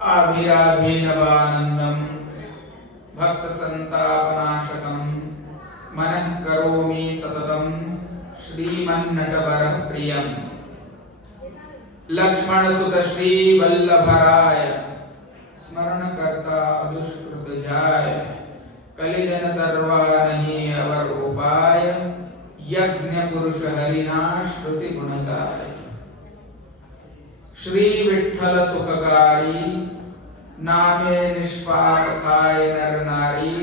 आभिराभिनवानंदम भक्त संतापनाशकम मनः करोमि सततम श्रीमन्नटवरः प्रियम लक्ष्मण सुत श्री वल्लभराय स्मरण करता दुष्कृत जाय कलिजन तरवा नहीं अवर उपाय यज्ञ पुरुष हरिना श्रुति गुणगाय श्री विठ्ठल सुखकारी नामे निष्पाप थाय नर नारी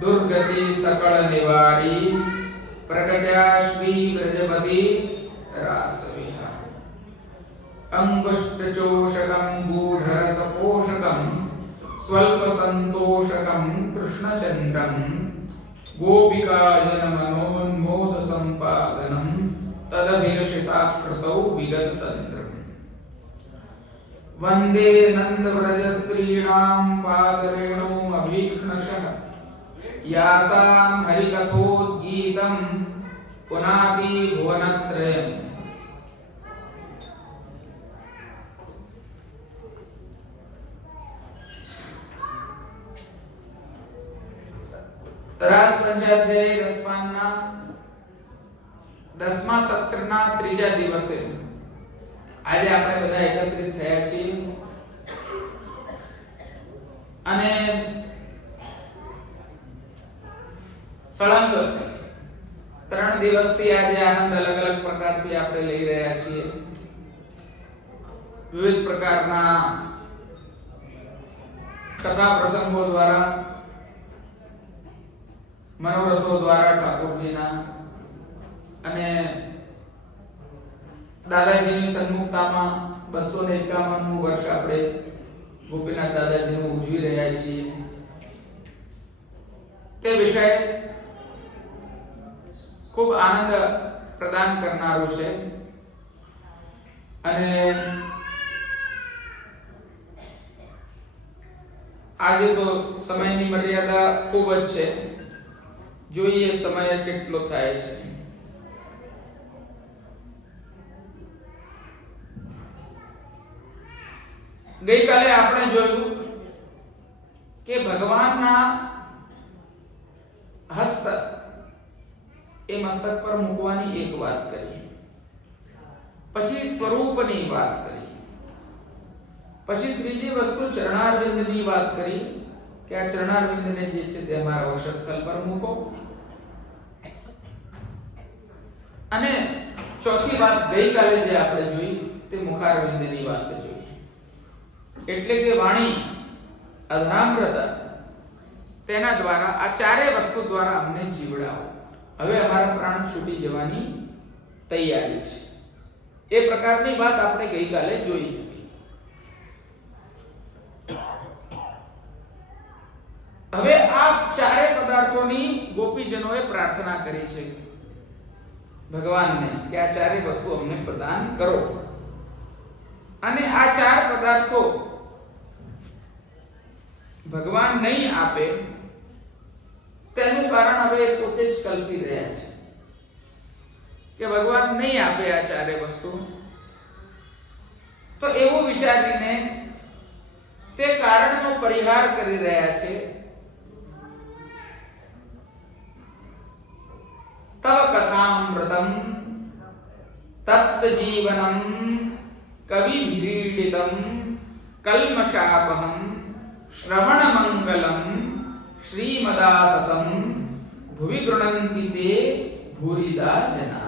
दुर्गति सकल निवारी प्रगट्या श्री ब्रजपति रास विहारी अंगुष्ठ चोषकं गूढ़रस पोषकं स्वल्प संतोषकं कृष्णचंद्रं गोपिका जन मनोन्मोद संपादनं तदभिलषिताकृतौ विगत तंत्रम् वंदे नंद व्रज स्त्रीणां पादरेणुम् अभीक्ष्णशः यासां हरिकथोद्गीतं पुनाति भुवनत्रयम् રાસ પંચાધ્યાય રસપાનના 10મા સત્રના ત્રીજા દિવસે આજે આપણે બધા એકત્રિત થયા છીએ અને સળંગ 3 દિવસથી આજે આનંદ અલગ અલગ પ્રકારથી આપણે લઈ રહ્યા છીએ વિવિધ પ્રકારના કથા પ્રસંગો દ્વારા मनोरथो द्वारा ठाकुरजीना અને દાદાજીની સન્મુખતામાં 251મું વર્ષ આપણે ગોપીનાથ દાદાજીનું ઉજવી રહ્યા છીએ તે વિષય ખૂબ આનંદ પ્રદાન કરનારો છે અને આજે તો સમયની મર્યાદા ખૂબ જ છે જોઈએ સમય કેટલો થાય છે ગઈકાલે આપણે જોયું કે ભગવાનના હસ્ત એ મસ્તક પર મૂકવાની એક વાત કરી પછી સ્વરૂપની વાત કરી પછી ત્રીજી વસ્તુ ચરણારવિંદની વાત કરી કે આ ચરણારવિંદને જે છે તે અમારા વક્ષસ્થળ પર મૂકો અને ચોથી વાત ગઈકાલે જે આપણે જોઈ તે મુખારવિંદની વાત જોઈ એટલે કે વાણી અધરામ્રતા તેના દ્વારા આ ચારે વસ્તુ દ્વારા અમને જીવડાવો હવે અમારા પ્રાણ છૂટી જવાની તૈયારી છે એ પ્રકારની વાત આપણે ગઈકાલે જોઈ હવે આ ચારે પદાર્થોની ગોપીજનોએ પ્રાર્થના કરી છે ભગવાનને કે આ ચારે વસ્તુ અમને પ્રદાન કરો અને આ ચાર પદાર્થો ભગવાન નહીં આપે તેનું કારણ હવે પોતે જ કલ્પી રહ્યા છે કે ભગવાન નહીં આપે આ ચારે વસ્તુ તો એવું વિચારીને તે કારણનો પરિહાર કરી રહ્યા છે तव कथामृतम तप्त जीवनम कवि भीड़ितम कल्मषापहम श्रवण मंगलम श्रीमदाततम भुवि गृणन्ति ते भूरिदा जना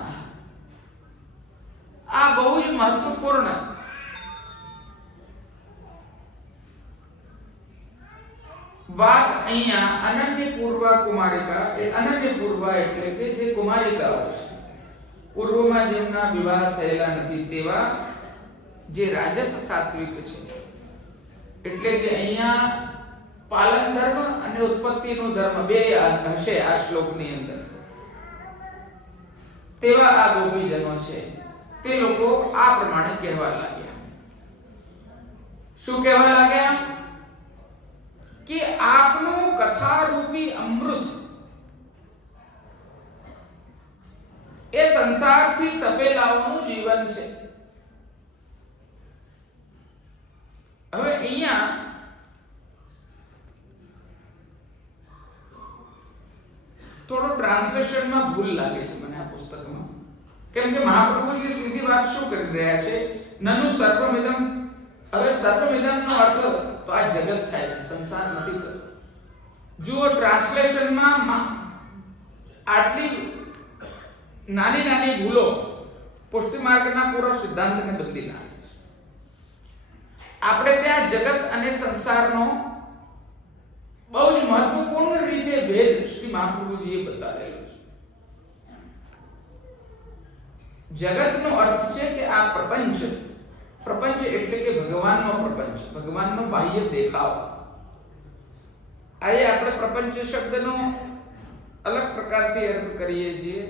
आ बहु જ મહત્વપૂર્ણ વાત અહીંયા અનન્ય પૂર્વા કુમારિકા એ અનન્ય પૂર્વા એટલે કે જે કુમારિકાઓ છે પૂર્વમાં જેમના વિવાહ થયેલા નથી તેવા જે રાજસ સાત્વિક છે એટલે કે અહીંયા પાલન ધર્મ અને ઉત્પત્તિનો ધર્મ બે હશે આ શ્લોકની અંદર તેવા આ ગોપીજનો છે તે લોકો આ પ્રમાણે કહેવા લાગ્યા શું કહેવા લાગ્યા कि आपनु कथा रूपी अमृत એ સંસારથી તપેલાઓનું જીવન છે। હવે અહીંયા ટ્રાન્સલેશનમાં ભૂલ લાગે છે મને આ પુસ્તકમાં, કેમ કે મહાપ્રભુજી સીધી વાત શું કરી રહ્યા છે, નનુ સર્વમિદમ. હવે સર્વમિદમનો અર્થ તો આ જગત થાય છે, સંસાર નથી થતો. જુઓ ટ્રાન્સલેશનમાં આટલી નાની નાની ભૂલો પુષ્ટિ માર્ગના પૂર્વ સિદ્ધાંતને બદલી નાખે છે. આપણે ત્યાં જગત અને સંસારનો બહુ જ મહત્વપૂર્ણ રીતે ભેદ શ્રી મહાપ્રભુજીએ બતાવેલો છે. જગતનો અર્થ છે કે આ પ્રપંચ, પ્રપંચ એટલે કે ભગવાનનો પ્રપંચ, ભગવાનનો બાહ્ય દેખાવ. આજે આપણે પ્રપંચ શબ્દનો અલગ પ્રકારથી અર્થ કરીએ છીએ.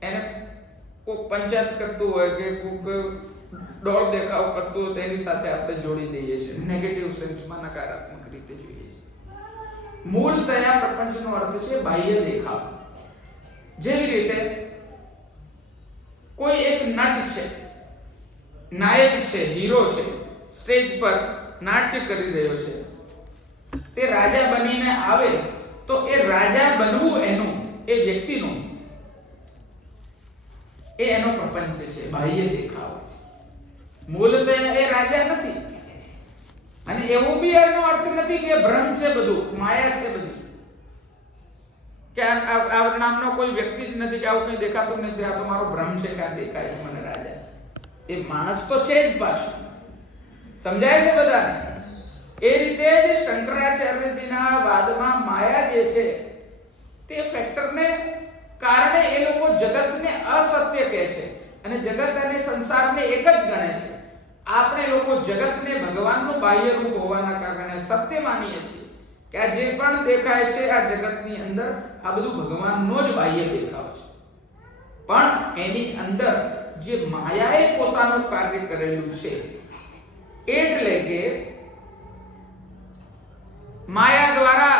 એને કોઈક પંચાયત કરતું હોય કે કોઈક ડોળ દેખાવ કરતું હોય તેની સાથે આપણે જોડી દઈએ છીએ, નેગેટિવ સેન્સમાં, નકારાત્મક રીતે જોઈએ છીએ. મૂળતયા પ્રપંચનો અર્થ છે બાહ્ય દેખાવ. જેવી રીતે કોઈ એક નટ છે, નાયક છે, હીરો છે, સ્ટેજ પર નાટ્ય કરી રહ્યો છે, તે રાજા બનીને આવે તો એ રાજા બનવું એનું, એ વ્યક્તિનું, એ એનો પ્રપંચ છે, બાહ્ય દેખાવ છે. મૂળતઃ એ રાજા નથી. અને એવું બી એનો અર્થ નથી કે ભ્રમ છે, બધું માયા છે બધી, કે આ નામનો કોઈ વ્યક્તિ જ નથી, કે આવું કંઈ દેખાતું નથી, આ તો મારો ભ્રમ છે કે આ દેખાય છે મને રાજા. એ માણસ તો છે જ પાછું. સમજાય છે બધાને? એ રીતે જ શંકરાચાર્યજીના વાદમાં માયા જે છે તે ફેક્ટરને કારણે એ લોકો જગતને અસત્ય કહે છે અને જગત અને સંસારને એક જ ગણે છે. આપણે લોકો જગતને ભગવાનનું બાહ્ય રૂપ હોવાના કારણે સત્ય માનીએ છીએ કે આ જે પણ દેખાય છે આ જગતની અંદર આ બધું ભગવાનનો જ બાહ્ય દેખાવ છે. પણ એની અંદર જે માયાએ પોતાનું કાર્ય કરેલું છે, એટલે કે માયા દ્વારા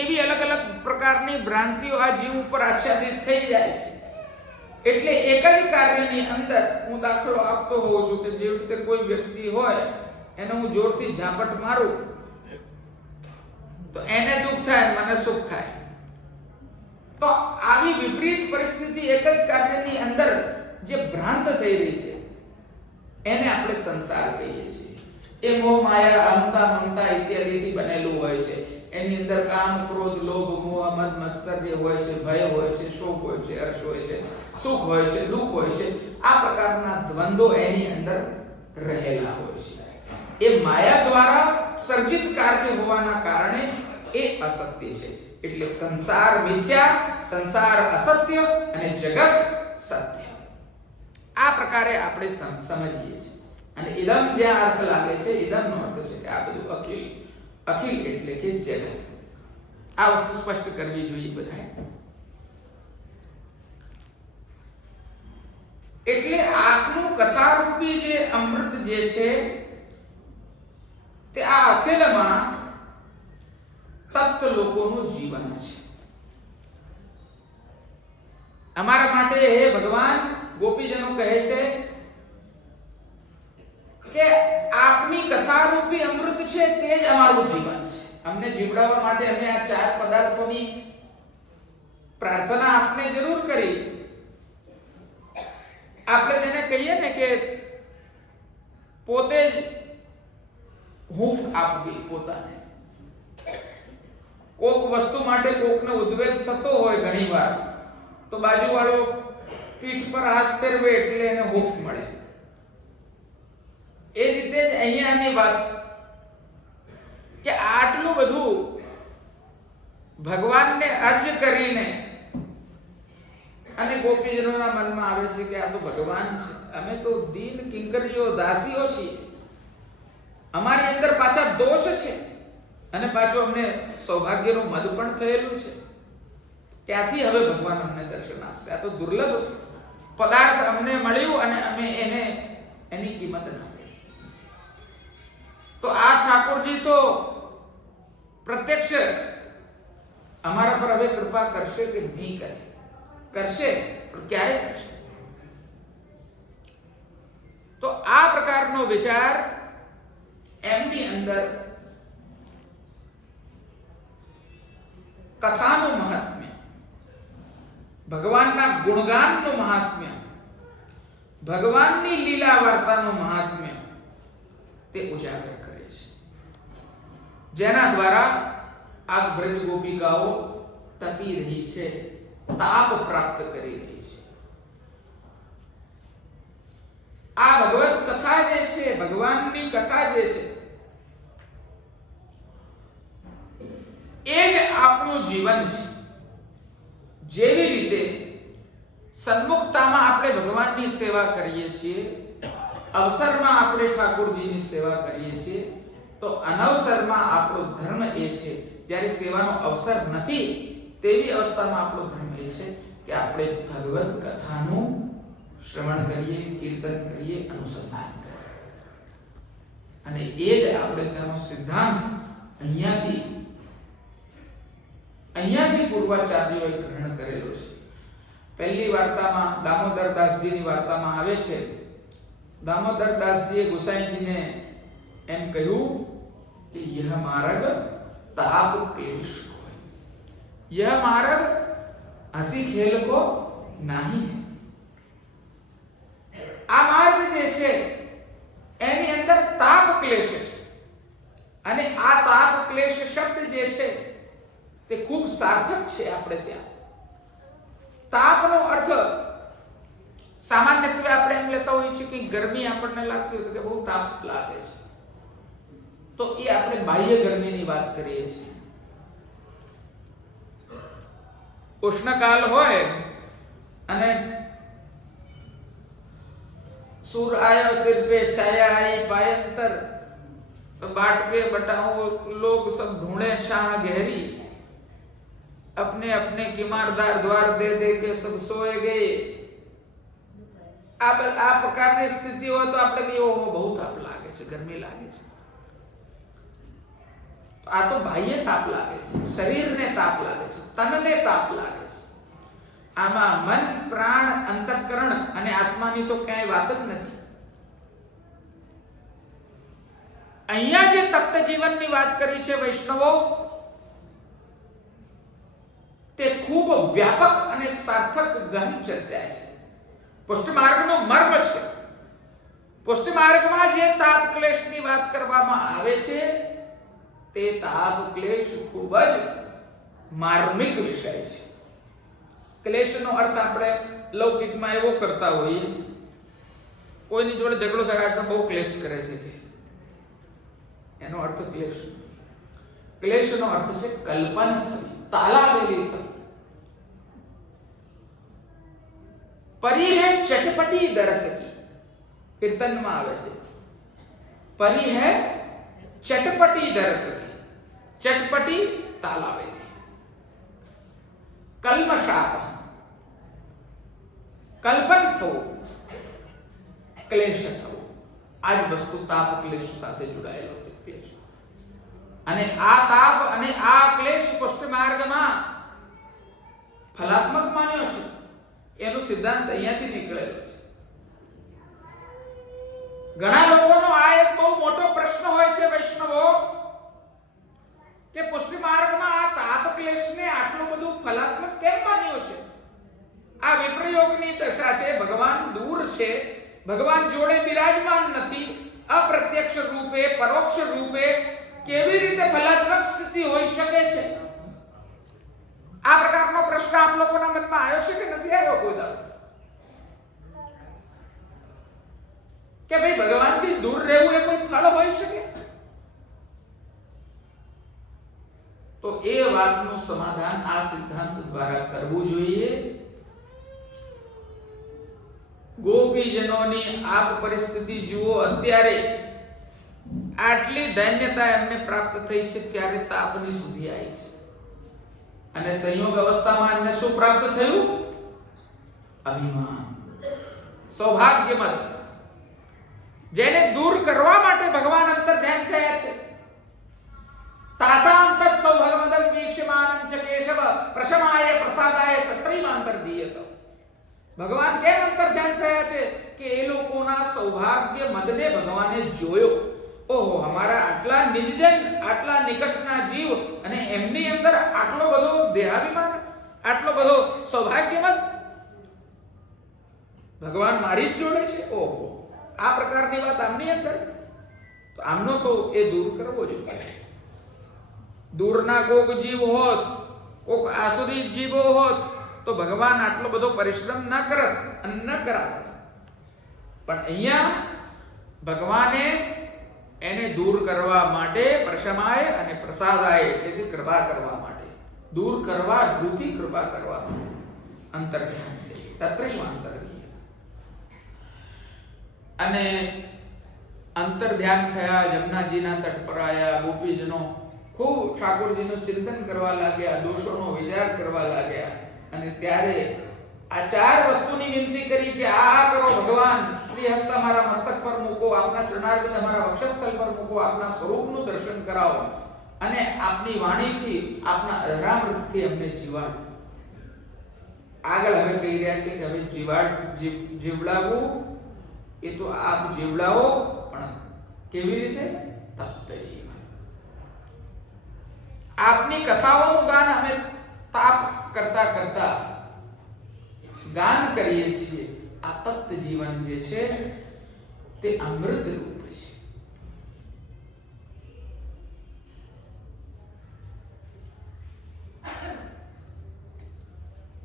એવી અલગ અલગ પ્રકારની ભ્રાંતિઓ આ જીવ ઉપર આચ્છાદિત થઈ જાય છે. એટલે એક જ કાર્યની અંદર હું દાખલો આપતો હોઉં છું કે જે રીતે કોઈ વ્યક્તિ હોય એને હું જોરથી ઝાપટ મારું તો એને દુઃખ થાય, મને સુખ થાય. તો આવી વિપરીત પરિસ્થિતિ એક જ કાર્યની અંદર જે ભ્રાંત થઈ રહી છે એને આપણે સંસાર કહીએ છીએ. એ મોહ માયા અહંતા મમતા ઇત્યાદિથી બનેલું હોય છે. એની અંદર કામ ક્રોધ લોભ મોહ મદ મત્સર્ય હોય છે, ભય હોય છે, શોક હોય છે, હર્ષ હોય છે, સુખ હોય છે, દુઃખ હોય છે. આ પ્રકારના દ્વંદ્વો એની અંદર રહેલા હોય છે. એ માયા દ્વારા સર્જિત કાર્ય હોવાના કારણે એ અસત્ય છે. એટલે સંસાર મિથ્યા, સંસાર અસત્ય અને જગત સત્ય. આ પ્રકારે આપણે સમજીએ છીએ. અને ઇદમ જ્યાં અર્થ લાગે છે, ઇદમનો અર્થ છે કે આ બધું અખિલ. અખિલ એટલે કે જગત. આ વસ્તુ સ્પષ્ટ કરવી જોઈએ બધાએ. એટલે આપનું કથારૂપી જે અમૃત જે છે તે આ અખિલમાં તત્વ લોકોનું જીવન છે. અમારા માટે હે ભગવાન, ગોપીજનો કહે છે કે આપની કથારૂપી અમૃત છે તે જ અમારું જીવન છે. અમને જીવડાવવા માટે અમે આ ચાર પદાર્થોની પ્રાર્થના આપને જરૂર કરી. આપણે જેને કહીએ ને કે પોતે જ હૂંફ આપવી પોતાને. કોક વસ્તુ માટે કોકને ઉદ્વેગ થતો હોય ઘણીવાર તો બાજુવાળો પીઠ પર હાથ ફેરવે એટલે એને હૂંફ મળે. એ રીતે જ અહીંયાની વાત કે આટલું બધું ભગવાનને અર્જ કરીને અને ગોપીજનોના મનમાં આવે છે કે આ તો ભગવાન છે, અમે તો દીન કિંકરીઓ દાસીઓ છીએ, અમારી અંદર પાછા દોષ છે અને પાછું અમને સૌભાગ્યનું મદ પણ થયેલું છે. ત્યાંથી હવે ભગવાન અમને દર્શન આપશે. આ તો દુર્લભ પદાર્થ અમને મળ્યું અને અમે એની કિંમત ના. તો આ ઠાકોરજી તો પ્રત્યક્ષ અમારા પર હવે કૃપા કરશે કે નહીં કરે? કરશે, પણ ક્યારે કરશે? તો આ પ્રકારનો વિચાર એમની અંદર કથાનું મહાત્મ્ય ભગવાનના ગુણગાનનું મહાત્મ્ય, ભગવાનની લીલા વાર્તાનું મહાત્મ્ય તે ઉજાગર કરે છે, જેના દ્વારા આ બ્રજ ગોપિકાઓ તપી રહી છે, તાપ પ્રાપ્ત કરી રહી છે. આ ભગવત કથા જે છે, ભગવાનની કથા જે છે, એ જ આપણું જીવન છે. જેવી રીતે સન્મુખતામાં આપણે ભગવાનની સેવા કરીએ છીએ, અવસરમાં આપણે ઠાકોરજીની સેવા કરીએ છીએ, તો અનવસરમાં આપણો ધર્મ એ છે, જ્યારે સેવાનો અવસર નથી તેવી અવસ્થામાં આપણો ધર્મ એ છે કે આપણે ભગવત કથાનું શ્રવણ કરીએ, કીર્તન કરીએ, અનુસંધાન કરીએ. અને એ જ આપણે તેનો સિદ્ધાંત અહીંયાથી પૂર્વાચાર્યોએ ગ્રહણ કરેલો છે. પહેલી વાર્તામાં દામોદરદાસજીની વાર્તામાં આવે છે, દામોદરદાસજીએ ગોસાઈજીને એમ કહ્યું કે यह मार्ग ताप क्लेश को है, यह मार्ग हंसी खेल को नहीं है. આ માર્ગ જે છે એની અંદર તાપ ક્લેશ છે, અને આ તાપ ક્લેશ શબ્દ જે છે તે ખૂબ સાર્થક છે. આપણે ત્યાં તાપનો અર્થ સામાન્યત્વે આપણે એમ લેતા હોઈએ છીએ કે ગરમી આપણને લાગતી હોય તો કે બહુ તાપ લાગે છે, તો એ આપણે બાહ્ય ગરમીની વાત કરીએ છીએ. ઉષ્ણકાલ હોય અને सूर आयो सिर पे, छाया आई पायंतर, बाट के बटाओ लोग सब ढूंढे छाह गहरी, अपने अपने किमारदार द्वार दे दे के सब सोए गए. આ પ્રકારની સ્થિતિ હોય તો આપણે કહીએ ઓહો બહુ તાપ લાગે છે, ગરમી લાગે છે. આ તો બાહ્ય તાપ લાગે છે, શરીરને તાપ લાગે છે, તનને તાપ લાગે છે. આમાં મન, પ્રાણ, અંતઃકરણ અને આત્માની તો ક્યાંય વાત જ નથી. અહીંયા જે તપ્ત જીવનની વાત કરી છે વૈષ્ણવો, તે ખૂબ વ્યાપક અને સાર્થક ગહન ચર્ચા છે. પુષ્ટિ માર્ગનો મર્મ છે. પુષ્ટિ માર્ગમાં જે તાપ ક્લેશની વાત કરવામાં આવે છે તે તાપ ક્લેશ ખૂબ જ માર્મિક વિષય છે. ક્લેશનો અર્થ આપણે લૌકિકમાં એવો કરતા હોઈએ, કોઈની જોડે ઝઘડો થાય તો બહુ ક્લેશ કરે છે, એનો અર્થ ક્લેશ. ક્લેશનો અર્થ છે કલ્પન થવી, તાલાવેલી થવી. પરી હે ચટપટી દરસ કી, કીર્તનમાં આવે છે, પરી હે ચટપટી દરસ કી, ચટપટી તાલાવેલી. કલ્મશાપ, કલ્પન થવું, ક્લેશ થવું, આ જ વસ્તુ તાપ ક્લેશ સાથે જોડાયેલો છે. ક્લેશ અને આ તાપ અને આ ક્લેશ પુષ્ટિ માર્ગમાં ફલાત્મક માન્યો છે. એનો સિદ્ધાંત અહીંયાથી નીકળેલો છે. ઘણા લોકોનો આ એક બહુ મોટો પ્રશ્ન હોય છે વૈષ્ણવો, કે પુષ્ટિ માર્ગમાં આ તાપ ક્લેશને આટલું બધું ફલાત્મક કેમ માન્યો છે? આ વિપ્રયોગની દશા છે, ભગવાન દૂર છે, ભગવાન જોડે બિરાજમાન નથી, અપ્રત્યક્ષ રૂપે, પરોક્ષ રૂપે કેવી રીતે ફલાત્મક સ્થિતિ હોઈ શકે છે? આ પ્રકારનો પ્રશ્ન આપ લોકોના મનમાં આવ્યો છે કે નથી આવ્યો કોઈ દાડો? કે ભાઈ ભગવાનથી દૂર રહેવું એ કોઈ ફળ હોઈ શકે? તો એ વાતનું સમાધાન આ સિદ્ધાંત દ્વારા કરવું જોઈએ. ગોપીજનોની આપ પરિસ્થિતિ જુઓ. અત્યારે આટલી ધન્યતા એમને પ્રાપ્ત થઈ છે, ત્યારે તાપની સુધી આવી છે. અને સંયોગ અવસ્થામાં એમને શું પ્રાપ્ત થયું? અભિમાન, સૌભાગ્યમત, જેને દૂર કરવા માટે ભગવાન અંતર ધ્યાન થયા છે. તાસામ તત્ સૌભાગ્યમદં વીક્ષ્યમાનં ચ કેશવ પ્રશમાય પ્રસાદાય તત્રૈમાંતર્ધીયત. ભગવાન કેમ અંતર ધ્યાન થયા છે? કે એ લોકોના સૌભાગ્ય મદને ભગવાને જોયો. ઓહો, અમારા આટલા નિજજન, આટલા નિકટના જીવ, અને એમની અંદર આટલો બધો દેહાભિમાન, આટલો બધો સૌભાગ્યવાન ભગવાન મારી જ જોડે છે. ઓહો, આ પ્રકારની વાત આમની અંદર, તો આમનો તો એ દૂર કરવો જોઈએ. દૂરના કોક જીવ હોત, કોક આસુરી જીવો હોત, તો ભગવાન આટલો બધો પરિશ્રમ ન કરત અને ન કરાવત. પણ અહીંયા ભગવાને એને દૂર કરવા માટે પ્રશમાય અને પ્રસાદાય એટલે કે કૃપા કરવા માટે, દૂર કરવા રૂપી કૃપા કરવા માટે અંતર્ધ્યાન તત્રૈવ અંતર્ધ્યાન. અને અંતર્ધ્યાન થયા, જમનાજીના તટ પર આયા, ગોપીજનો ખૂબ ઠાકોરજીનું ચિંતન કરવા લાગ્યા, દોષોનો વિચાર કરવા લાગ્યા. અને ત્યારે આ ચાર વસ્તુની વિનંતી કરી કે આ કરો ભગવાન, શ્રીહસ્ત મારા મસ્તક પર મૂકો, આપના ચરણારવિંદ મારા વક્ષસ્થળ પર મૂકો, આપના સ્વરૂપનું દર્શન કરાવો અને આપની વાણીથી, આપના અધરામૃતથી અમને જીવાડો. આગળ હવે કહી રહ્યા છે કે હવે જીવડાવવું એ તો આપ જીવડાવો, પણ કેવી રીતે? તપ્ત જીવન. આપની કથાઓનું ગાન અમે તાપ કરતા કરતા ગાન કરીએ છીએ. આ તપ્ત જીવન જે છે તે અમૃત રૂપ છે.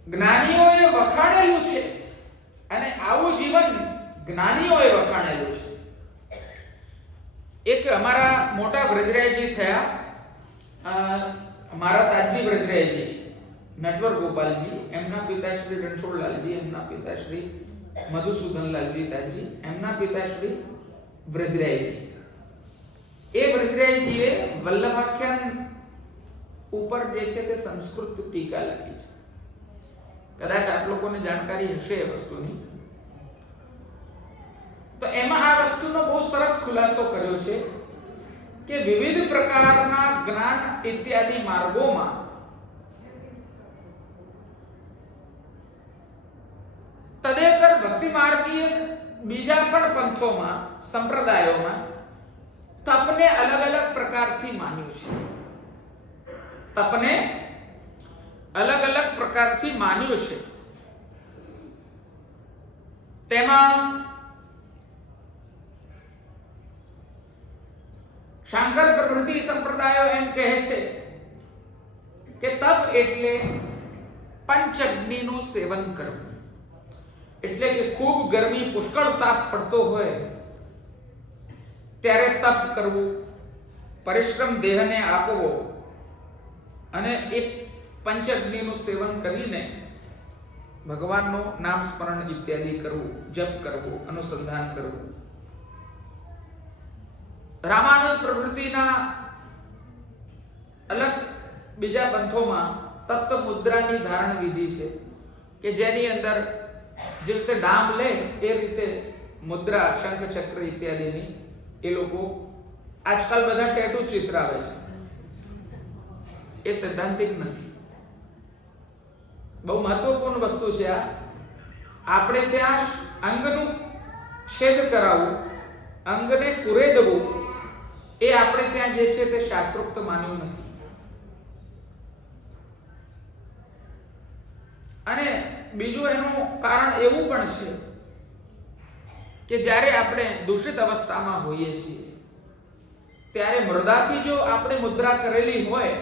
જ્ઞાનીઓએ વખાણેલું છે અને આવું જીવન જ્ઞાનીઓએ વખાણેલું છે. એક અમારા મોટા વ્રજરાયજી થયા, મારા તાજી વ્રજરાયજી નટવર ગોપાલજી, એમના પિતા શ્રી રણછોડલાલજી, એમના પિતા શ્રી મધુસૂદનલાલજી તાજી, એમના પિતા શ્રી વ્રજરાયજી. એ વ્રજરાયજીએ વલ્લભાખ્યાન ઉપર જે છે તે સંસ્કૃત ટીકા લખી છે. કદાચ આપ લોકોને જાણકારી હશે એ વસ્તુની. તો એમાં આ વસ્તુનો બહુ સરસ ખુલાસો કર્યો છે કે વિવિધ પ્રકારના જ્ઞાન ઇત્યાદિ માર્ગોમાં તદેતર ભક્તિ માર્ગીય બીજા પણ પંથોમાં, સંપ્રદાયોમાં તપને અલગ અલગ પ્રકારથી માન્યું છે. તપને અલગ અલગ પ્રકારથી માન્યું છે. તેમાં શાંકર પ્રભૃતિ સંપ્રદાયો એમ કહે છે કે તપ એટલે પંચઅગ્નિનું સેવન કરવું. એટલે કે ખૂબ ગરમી, પુષ્કળ તાપ પડતો હોય ત્યારે તપ કરવું, પરિશ્રમ દેહને આપવો અને એ પંચઅગ્નિનું સેવન કરીને ભગવાનનું નામ સ્મરણ ઇત્યાદિ કરવું, જપ કરવું, અનુસંધાન કરવું. રામાનંદ પ્રભૃતિના અલગ બીજા પંથોમાં તપ્ત મુદ્રાની ધારણ વિધિ છે કે જેની અંદર જે રીતે ડામ લે એ રીતે મુદ્રા, શંખ, ચક્ર ઇત્યાદિની એ લોકો આજકાલ બધા ટેટુ ચિતરાવે છે. એ સૈદ્ધાંતિક નથી. બહુ મહત્વપૂર્ણ વસ્તુ છે આ. આપણે ત્યાં અંગનું છેદ કરાવવું, અંગને કુરેદવું, એ આપણે ત્યાં જે છે તે શાસ્ત્રોક્ત માન્યું નથી. અને બીજું એનું કારણ એવું પણ છે કે જ્યારે આપણે દૂષિત અવસ્થામાં હોઈએ છીએ ત્યારે મૃદાથી જો આપણે મુદ્રા કરેલી હોય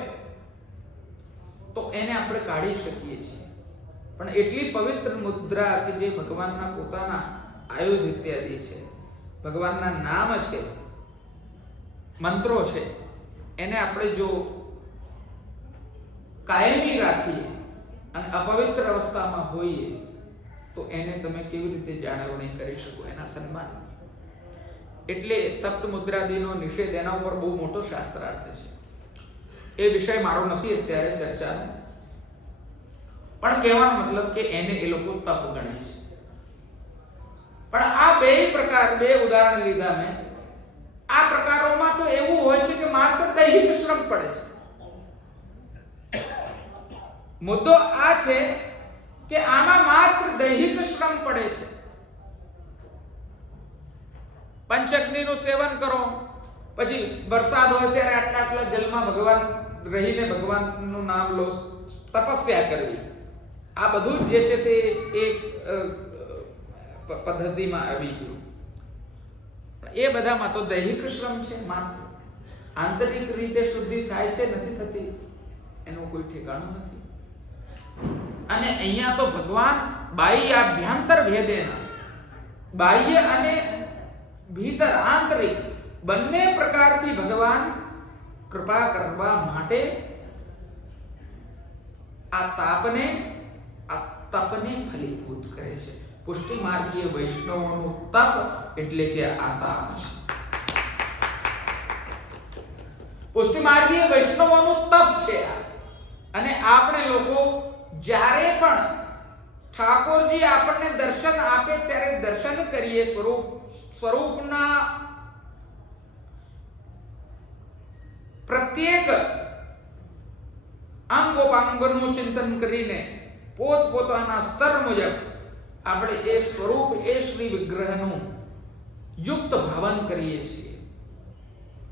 તો એને આપણે કાઢી શકીએ છીએ. પણ એટલી પવિત્ર મુદ્રા કે જે ભગવાનના પોતાના આયુધ ઇત્યાદિ છે, ભગવાનના નામ છે, મંત્રો છે, એને આપણે જો કાયમી રાખીએ અને અપવિત્ર અવસ્થામાં હોઈએ તો એને તમે કેવી રીતે જાળવણી કરી શકો, એના સન્માન. એટલે તપ્ત મુદ્રાદિનો નિષેધ, એના ઉપર બહુ મોટો શાસ્ત્રાર્થ છે. એ વિષય મારો નથી અત્યારે ચર્ચાનો, પણ કહેવાનો મતલબ કે એને એ લોકો તપ ગણે છે. પણ આ બે પ્રકાર, બે ઉદાહરણ લીધા મેં. આ પ્રકારોમાં તો એવું હોય છે કે માત્ર દૈહિક શ્રમ પડે છે. મુદ્દો આ છે કે આમાં માત્ર દૈહિક શ્રમ પડે છે. પંચઅગ્નિનું સેવન કરો, પછી વરસાદ હોય ત્યારે આટલા આટલા જલમાં ભગવાન રહીને ભગવાનનું નામ લો, તપસ્યા કરવી, આ બધું જ જે છે તે એક પદ્ધતિમાં આવી ગયું. એ બધામાં તો દૈહિક શ્રમ છે માત્ર. આંતરિક રીતે શુદ્ધિ થાય છે નથી થતી એનું કોઈ ઠેકાણું નથી. અને અહીંયા તો ભગવાન બાહ્ય આભ્યંતર ભેદેના, બાહ્ય અને ભીતર આંતરિક બંને પ્રકારથી ભગવાન કૃપા કરવા માટે આ તપને ફલીભૂત કરે છે. પુષ્ટિ માર્ગીય વૈષ્ણવોનું તપ એટલે કે આ તાપ છે. પુષ્ટિ માર્ગીય વૈષ્ણવોનું તપ છે. અને આપણે લોકો જ્યારે પણ ઠાકોરજી આપણને દર્શન આપે ત્યારે દર્શન કરીએ, સ્વરૂપના પ્રત્યેક અંગોપાંગનું ચિંતન કરીને પોતપોતાના સ્તર મુજબ આપણે એ સ્વરૂપ, એ શ્રી વિગ્રહનું યુક્ત ભાવન કરીએ છીએ.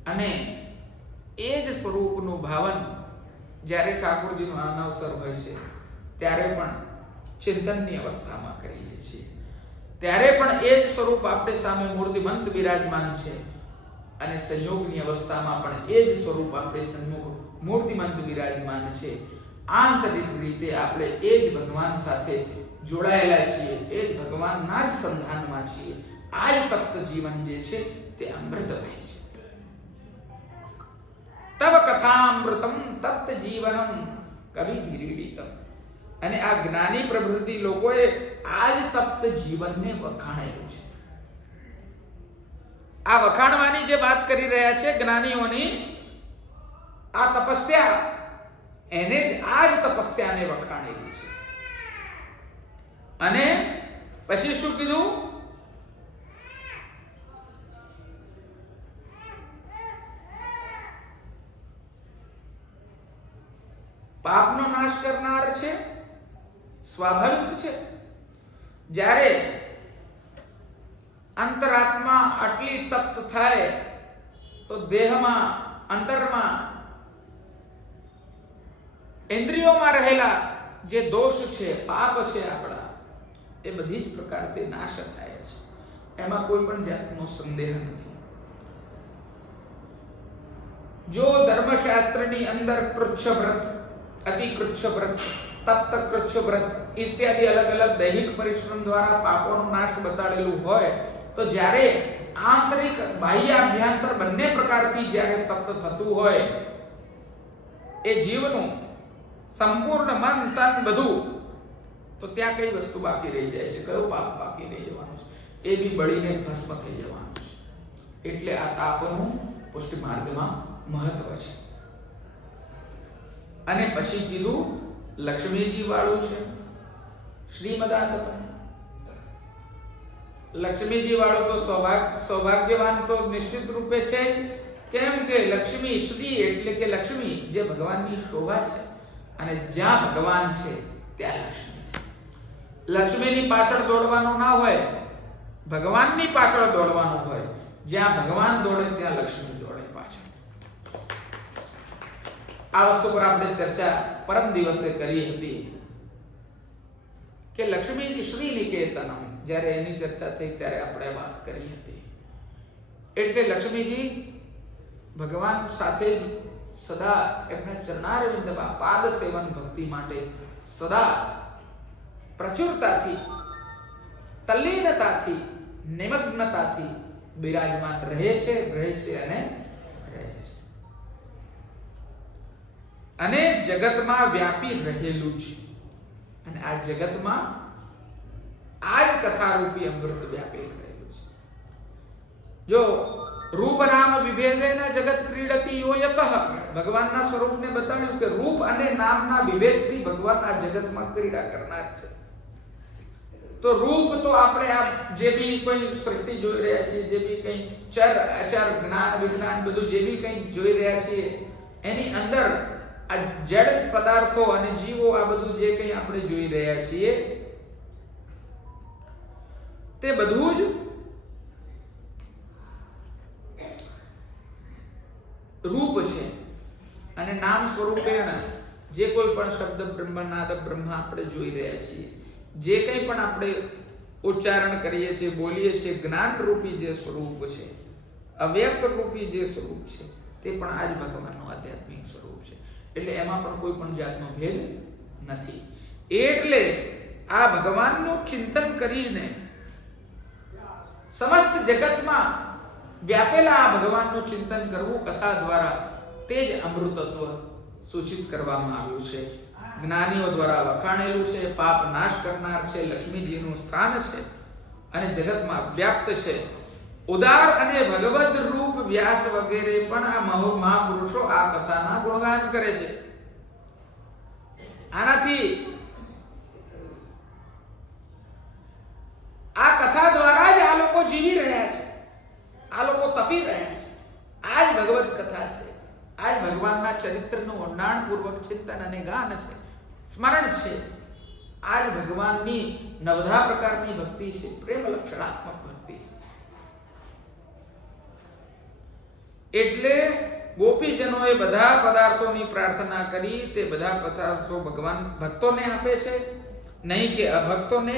અને એ જ સ્વરૂપનું ભાવન જ્યારે ઠાકોરજીનો અવસર હોય છે ત્યારે પણ ચિંતનની અવસ્થામાં કરીએ છીએ. ત્યારે પણ એ જ સ્વરૂપ આપણી સામે મૂર્તિમંત બિરાજમાન છે. અને સંયોગની અવસ્થામાં પણ એ જ સ્વરૂપ આપણે સન્મુખ મૂર્તિમંત બિરાજમાન છે. આંતરિક રીતે આપણે એ જ ભગવાન સાથે જોડાયેલા છીએ, એ જ ભગવાનના જ સંધાનમાં છીએ. આ જ તપ્ત જીવન જે છે તે અમૃતમય છે. તવ કથામૃતમ તપ્ત જીવનમ કવિ વિરીડિતમ. અને આ જ્ઞાની પ્રવૃત્તિ લોકોએ આ જ તપ્ત જીવનને વખાણેલું છે. આ વખાણવાની જે વાત કરી રહ્યા છે જ્ઞાનીઓની, આ તપસ્યા, એને જ આ જ તપસ્યાને વખાણેલી છે. અને પછી શું કીધું? પાપનો નાશ કરનાર છે, સ્વાભાવિક છે. જ્યારે અંતરાત્મા આટલી તપ્ત થાય તો દેહમાં, અંતરમાં, ઇન્દ્રિયોમાં રહેલા જે દોષ છે, પાપ છે આપણા, એ બધી જ પ્રકારથી નાશ થાય છે. એમાં કોઈ પણ જાતનો સંદેહ નથી. જો ધર્મશાસ્ત્રની અંદર કૃચ્છ વ્રત, અતિ કૃચ્છ વ્રત, તપ્ત કૃચ્છ વ્રત ઇત્યાદિ અલગ અલગ દૈહિક પરિશ્રમ દ્વારા પાપોનો નાશ બતાડેલું હોય, તો જ્યારે આંતરિક બાહ્ય અભ્યંતર બંને પ્રકારથી જ્યારે તપ્ત થતું હોય એ જીવનું સંપૂર્ણ મન, તન બધું, તો ત્યાં કઈ વસ્તુ બાકી રહી જાય છે? કયો પાપ બાકી રહી જવાનું છે? એ બી બળીને ભસ્મ થઈ જવાનું છે. એટલે આ તાપનું પુષ્ટિ માર્ગમાં મહત્વ છે. અને પછી કીધું લક્ષ્મીજી વાળું છે શ્રીમદાનંદ. લક્ષ્મીજી વાળું તો સૌભાગ્યવાન તો નિશ્ચિત રૂપે છે. કેમ કે લક્ષ્મી, શ્રી એટલે કે લક્ષ્મી જે ભગવાનની શોભા છે. અને જ્યાં ભગવાન છે ત્યાં લક્ષ્મી છે. લક્ષ્મીની પાછળ દોડવાનું ના હોય, ભગવાનની પાછળ દોડવાનું હોય. જ્યાં ભગવાન દોડે ત્યાં લક્ષ્મી દોડે પાછળ. આ વસ્તુ પર આપણે ચર્ચા પરમ દિવસે કરી હતી કે લક્ષ્મીજી શ્રી નિકેતનમ, જ્યારે એની ચર્ચા થઈ ત્યારે આપણે વાત કરી હતી. એટલે લક્ષ્મીજી ભગવાન સાથે જ સદા એમના ચરણારવિંદમાં પાદ સેવન ભક્તિ માટે સદા પ્રચુરતાથી, તલ્લીનતાથી, નિમગ્નતાથી બિરાજમાન રહે છે અને અને જગતમાં વ્યાપી રહેલું છે. અને આ જગતમાં આ જ કથારૂપી અમૃત વ્યાપી રહેલું છે. જો રૂપ નામ વિભેદેન જગત ક્રીડતી યોયતઃ, ભગવાનના સ્વરૂપને બતાવ્યું કે રૂપ અને નામના વિભેદથી ભગવાન આ જગતમાં ક્રીડા કરનાર છે. તો રૂપ તો આપણે આ જે બી કોઈ સૃષ્ટિ જોઈ રહ્યા છીએ, જે બી કંઈ ચર અચર જ્ઞાન વિજ્ઞાન બધું જે બી કંઈ જોઈ રહ્યા છીએ, એની અંદર આ જડ પદાર્થો અને જીવો, આ બધું જે કંઈ આપણે જોઈ રહ્યા છીએ તે બધું જ રૂપ છે. અને નામ સ્વરૂપેણ જે કોઈ પણ શબ્દ બ્રહ્મ, નાદ બ્રહ્મ આપણે જોઈ રહ્યા છીએ, જે કંઈ પણ આપણે ઉચ્ચારણ કરીએ છીએ, બોલીએ છીએ, જ્ઞાન રૂપી જે સ્વરૂપ છે, અવ્યક્ત રૂપી જે સ્વરૂપ છે, તે પણ આ જ ભગવાનનું આધ્યાત્મિક સ્વરૂપ છે. એટલે એમાં પણ કોઈ પણ જાતનો ભેદ નથી. એટલે આ ભગવાનનું ચિંતન કરીને સમસ્ત જગતમાં વ્યાપેલા આ ભગવાનનું ચિંતન કરવું કથા દ્વારા તે જ અમૃતત્વ સૂચિત કરવામાં આવ્યું છે. જ્ઞાનીઓ દ્વારા વખાણેલું છે, પાપ નાશ કરનાર છે, લક્ષ્મીજીનું સ્થાન છે અને જગતમાં વ્યાપ્ત છે. ઉદાર અને ભગવદ રૂપ વ્યાસ વગેરે પણ આ મહાપુરુષો આ કથાના ગુણગાન કરે છે. આનાથી આ કથા દ્વારા જ આ લોકો જીવી રહ્યા છે, આ લોકો તપી રહ્યા છે. આ જ ભગવત કથા છે, આ જ ભગવાનના ચરિત્રનું ઊંડાણપૂર્વક ચિંતન અને ગાન છે, સ્મરણ છે. આ જ ભગવાનની નવધા પ્રકારની ભક્તિ છે, પ્રેમ લક્ષણાત્મક ભક્તિ છે. એટલે ગોપીજનોએ બધા પદાર્થોની પ્રાર્થના કરી. તે બધા પદાર્થો ભગવાન ભક્તોને આપે છે, નહીં કે અભક્તોને.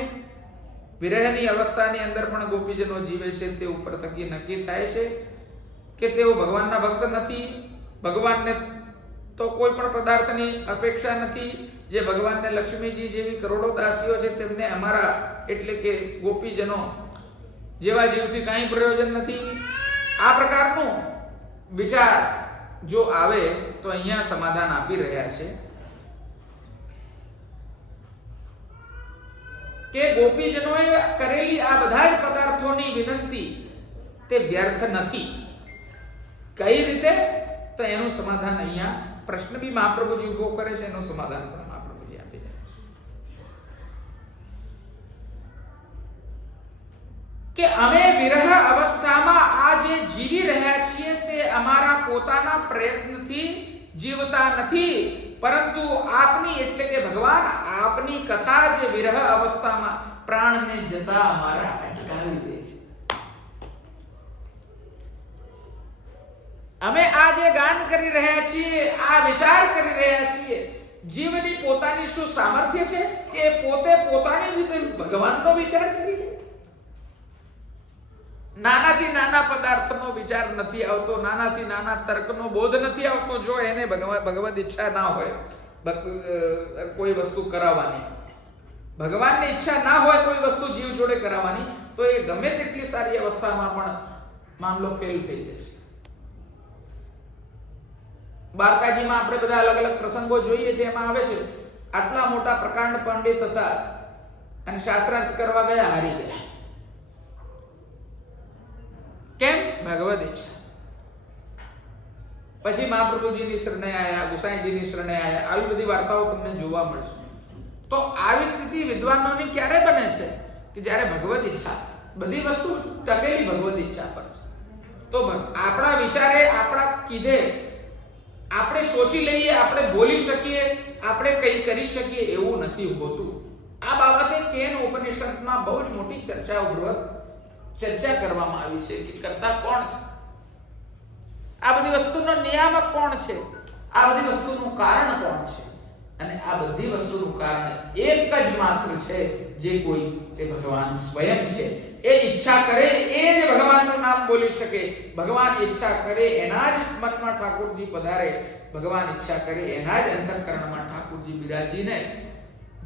વિરહની અવસ્થાની અંદર પણ ગોપીજનો જીવે છે તે ઉપર થકી નક્કી થાય છે કે તેઓ ભગવાનના ભક્ત નથી. ભગવાનને તો કોઈ પણ પદાર્થની અપેક્ષા નથી. જે ભગવાનને લક્ષ્મીજી જેવી કરોડો દાસીઓ છે તેમને અમારા એટલે કે ગોપીજનો જેવા જીવથી કાંઈ પ્રયોજન નથી. આ પ્રકારનું વિચાર જો આવે તો અહીંયા સમાધાન આપી રહ્યા છે કે ગોપીજનોએ કરેલી આ બધા જ પદાર્થોની વિનંતી તે વ્યર્થ નથી. કઈ રીતે? તો એનું સમાધાન અહીંયા પ્રશ્ન બી મહાપ્રભુજી ઉભો કરે છે, એનું સમાધાન પણ મહાપ્રભુજી આપી દે કે અમે વિરહ અવસ્થામાં આ જે જીવી રહ્યા છીએ તે અમારા પોતાના પ્રયત્નથી જીવતા નથી, પરંતુ આપની એટલે કે ભગવાન આપની કથા જે વિરહ અવસ્થામાં પ્રાણને જતા અમારા અટકાવી દે છે. અમે આ જે ગાન કરી રહ્યા છીએ, આ વિચાર કરી રહ્યા છીએ, જીવની પોતાની શું સામર્થ્ય છે કે પોતે પોતાની રીતે ભગવાનનો વિચાર કરી લે? નાનાથી નાના પદાર્થનો વિચાર નથી આવતો, નાનાથી નાના તર્કનો બોધ નથી આવતો. જો એને ભગવદ ઈચ્છા ના હોય કોઈ વસ્તુ કરાવવાની, ભગવાનની ઈચ્છા ના હોય કોઈ વસ્તુ જીવ જોડે કરાવવાની, તો એ ગમે તેટલી સારી અવસ્થામાં પણ મામલો ફેલ થઈ જશે. વાર્તાજીમાં આપણે બધા અલગ અલગ પ્રસંગો જોઈએ છે, એમાં આવે છે આટલા મોટા પ્રકાંડ પંડિત હતા અને શાસ્ત્રાર્થ કરવા ગયા, હારી ગયા. કેમ? ભગવદ ઈચ્છા. પછી મહાપ્રભુજીની શરણે આયા, ગુસાઈજીની શરણે આયા. આવી બધી વાર્તાઓ તમને જોવા મળશે. તો આવી સ્થિતિ વિદ્વાનોની ક્યારે બને છે? કે જ્યારે ભગવદ ઈચ્છા, બધી વસ્તુ ટકેલી ભગવદ ઈચ્છા પર છે. તો આપણા વિચારે, આપણા કીધે આપણે સોચી લઈએ, આપણે બોલી શકીએ, આપણે કંઈ કરી શકીએ એવું નથી હોતું. આ બાબતે કેન ઉપનિષદમાં બહુ જ મોટી ચર્ચા કરવામાં આવી છે કે કરતા કોણ છે, આ બધી વસ્તુનો નિયામક કોણ છે, આ બધી વસ્તુનું કારણ કોણ છે. અને આ બધી વસ્તુનું કારણ એક જ માત્ર છે, જે કોઈ તે ભગવાન સ્વયં છે. એ ઈચ્છા કરે એ જ ભગવાનનું નામ બોલી શકે. ભગવાન ઈચ્છા કરે એના જ મનમાં ઠાકોરજી પધારે. ભગવાન ઈચ્છા કરે એના જ અંતઃકરણમાં ઠાકોરજી બિરાજીને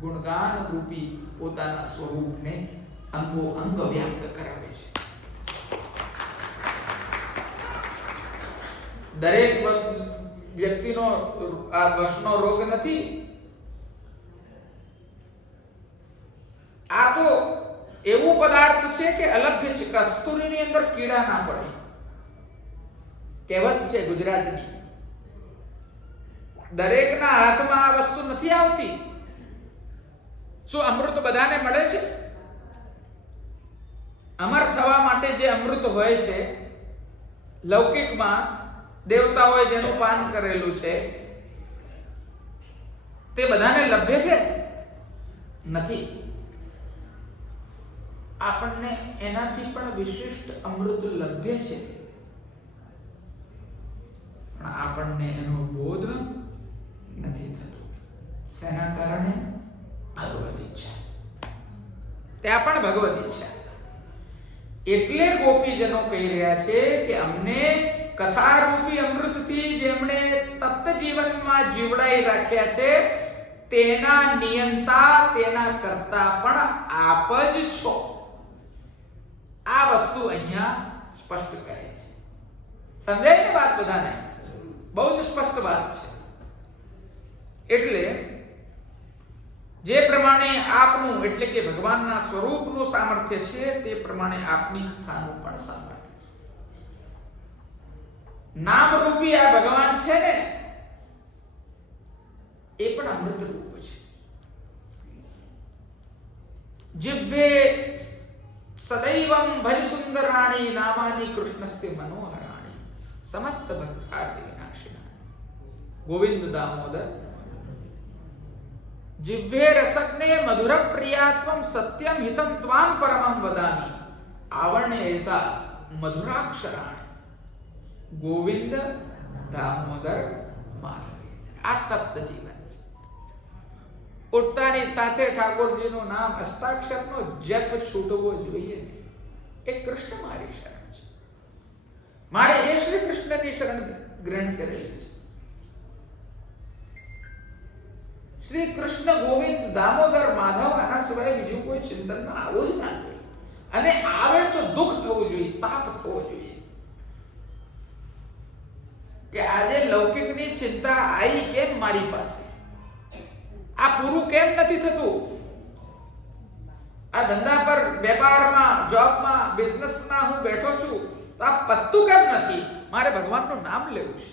ગુણગાન રૂપી પોતાના સ્વરૂપને અંગો અંગ વ્યક્ત કરાવે છે. દરેક વ્યક્તિનો આ વશનો રોગ નથી. આ તો એવું પદાર્થ છે કે અલભ્ય છે. કસ્તુરીની અંદર કીડા ના પડે, કહેવત છે ગુજરાતની. દરેકના હાથમાં આ વસ્તુ નથી આવતી. શું અમૃત બધાને મળે છે? અમર થવા માટે જે અમૃત હોય છે, લૌકિકમાં દેવતાઓએ જેનું પાન કરેલું છે, તે બધાને લભ્ય છે? નથી. આપણને એનાથી પણ વિશિષ્ટ અમૃત લભ્ય છે, પણ આપણને એનો બોધ નથી થતો. શેના કારણે? ભગવદ ઈચ્છા. ત્યાં પણ ભગવદ ઈચ્છા. એટલે ગોપીજનો કહી રહ્યા છે કે અમને કથારૂપી અમૃતથી જેમણે તપ્ત જીવનમાં જીવડાઈ રાખ્યા છે તેના નિયંતા, તેના કરતા પણ આપ જ છો. આ વસ્તુ અહીંયા સ્પષ્ટ કરે છે. સમજાય ને વાત બધાને? બહુ જ સ્પષ્ટ વાત છે. એટલે જે પ્રમાણે આપનું એટલે કે ભગવાનના સ્વરૂપનું સામર્થ્ય છે તે પ્રમાણે આપની કથાનું પણ સામર્થ્ય છે. નામરૂપી આ ભગવાન છે ને એ પણ અમૃત રૂપ છે. જીવે સદૈવમ ભજ સુંદરાણી નામાની કૃષ્ણસ્ય મનોહરાણી સમસ્ત ભક્તાર્થ વિનાશિના. ગોવિંદ દામોદર જીવે રસગ્ને મધુર પ્રિયાત્વમ સત્યમ હિતમ ત્વામ પરમં વદામિ આવર્ણેતા મધુરાક્ષરાણી. ગોવિંદ દામોદર માધવ. આ તપ્ત જીવન છે. ઉઠતાની સાથે ઠાકોરજીનું નામ અષ્ટાક્ષરનો જપ છૂટવો જોઈએ. એ કૃષ્ણ મારી શરણ છે. મારે એ શ્રી કૃષ્ણની શરણ ગ્રહણ કરેલી છે. શ્રી કૃષ્ણ ગોવિંદ દામોદર માધવ આના સિવાય બીજું કોઈ ચિંતનમાં આવવું જ ના જોઈએ. અને આવે તો દુઃખ થવું જોઈએ, તાપ થવો જોઈએ કે આજે લૌકિકની ચિંતા આવી કેમ મારી પાસે, આ પૂરું કેમ નથી થતું, આ ધંધા પર, વેપારમાં, જોબમાં, બિઝનેસમાં હું બેઠો છું તો આ પત્તું કેમ નથી, મારે ભગવાનનું નામ લેવું છે.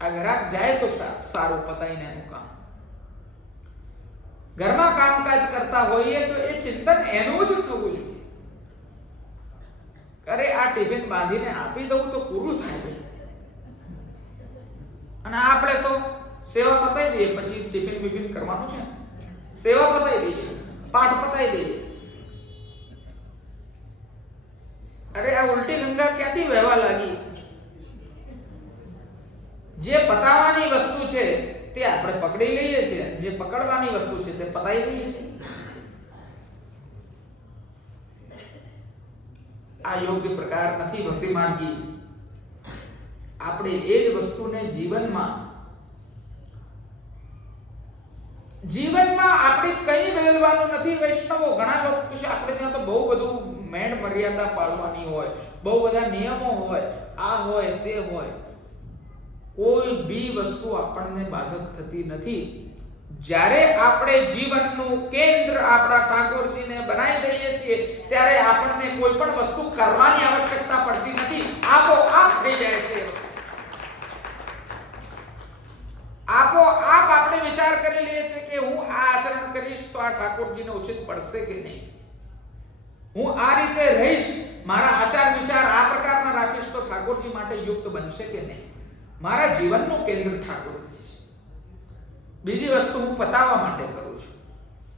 આ ગ્રાહક જાય તો સારું પતાઈને એનું કામ. ઘરમાં કામકાજ કરતા હોઈએ તો એ ચિંતન એનું જ થવું જોઈએ. અરે આ ટિફિન બાંધીને આપી દઉં તો પૂરું થાય ભાઈ. અને આપણે તો સેવા પતાઈ દઈએ, પછી ટિફિન બિફિન કરવાનું છે, સેવા પતાઈ દઈએ, પાઠ પતાઈ દઈએ. અરે આ ઉલટી ગંગા ક્યાંથી વહેવા લાગી? જે પતાવવાની વસ્તુ છે તે આપણે પકડી લઈએ છીએ, જે પકડવાની વસ્તુ છે તે પતાઈ દઈએ છીએ. આ યોગ્ય પ્રકાર નથી ભક્તિ માર્ગી. આપણે એ જ વસ્તુને જીવનમાં આપણે કઈ મેળવવાનું નથી. વૈષ્ણવો ઘણા લોકો કહે આપણે ત્યાં તો બહુ બધું મેણ મર્યાદા પાળવાની હોય, બહુ બધા નિયમો હોય, આ હોય તે હોય. કોઈ બી વસ્તુ આપણને બાધક થતી નથી. જ્યારે આપણે જીવનનું કેન્દ્ર આપણા ઠાકોરજીને બનાવી દઈએ છીએ ત્યારે આપણને કોઈ પણ વસ્તુ કરવાની આવશ્યકતા પડતી નથી. આપોઆપ થઈ જાય છે. આપોઆપ આપણે વિચાર કરી લઈએ છીએ કે હું આ આચરણ કરીશ તો આ ઠાકોરજીને ઉચિત પડશે કે નહીં, હું આ રીતે રહીશ, મારા આચાર વિચાર આ પ્રકારના રાખીશ તો ઠાકોરજી માટે યુક્ત બનશે કે નહીં. મારા જીવનનું કેન્દ્ર ઠાકોરજી છે. બીજી વસ્તુ હું પતાવવા માટે કરું છું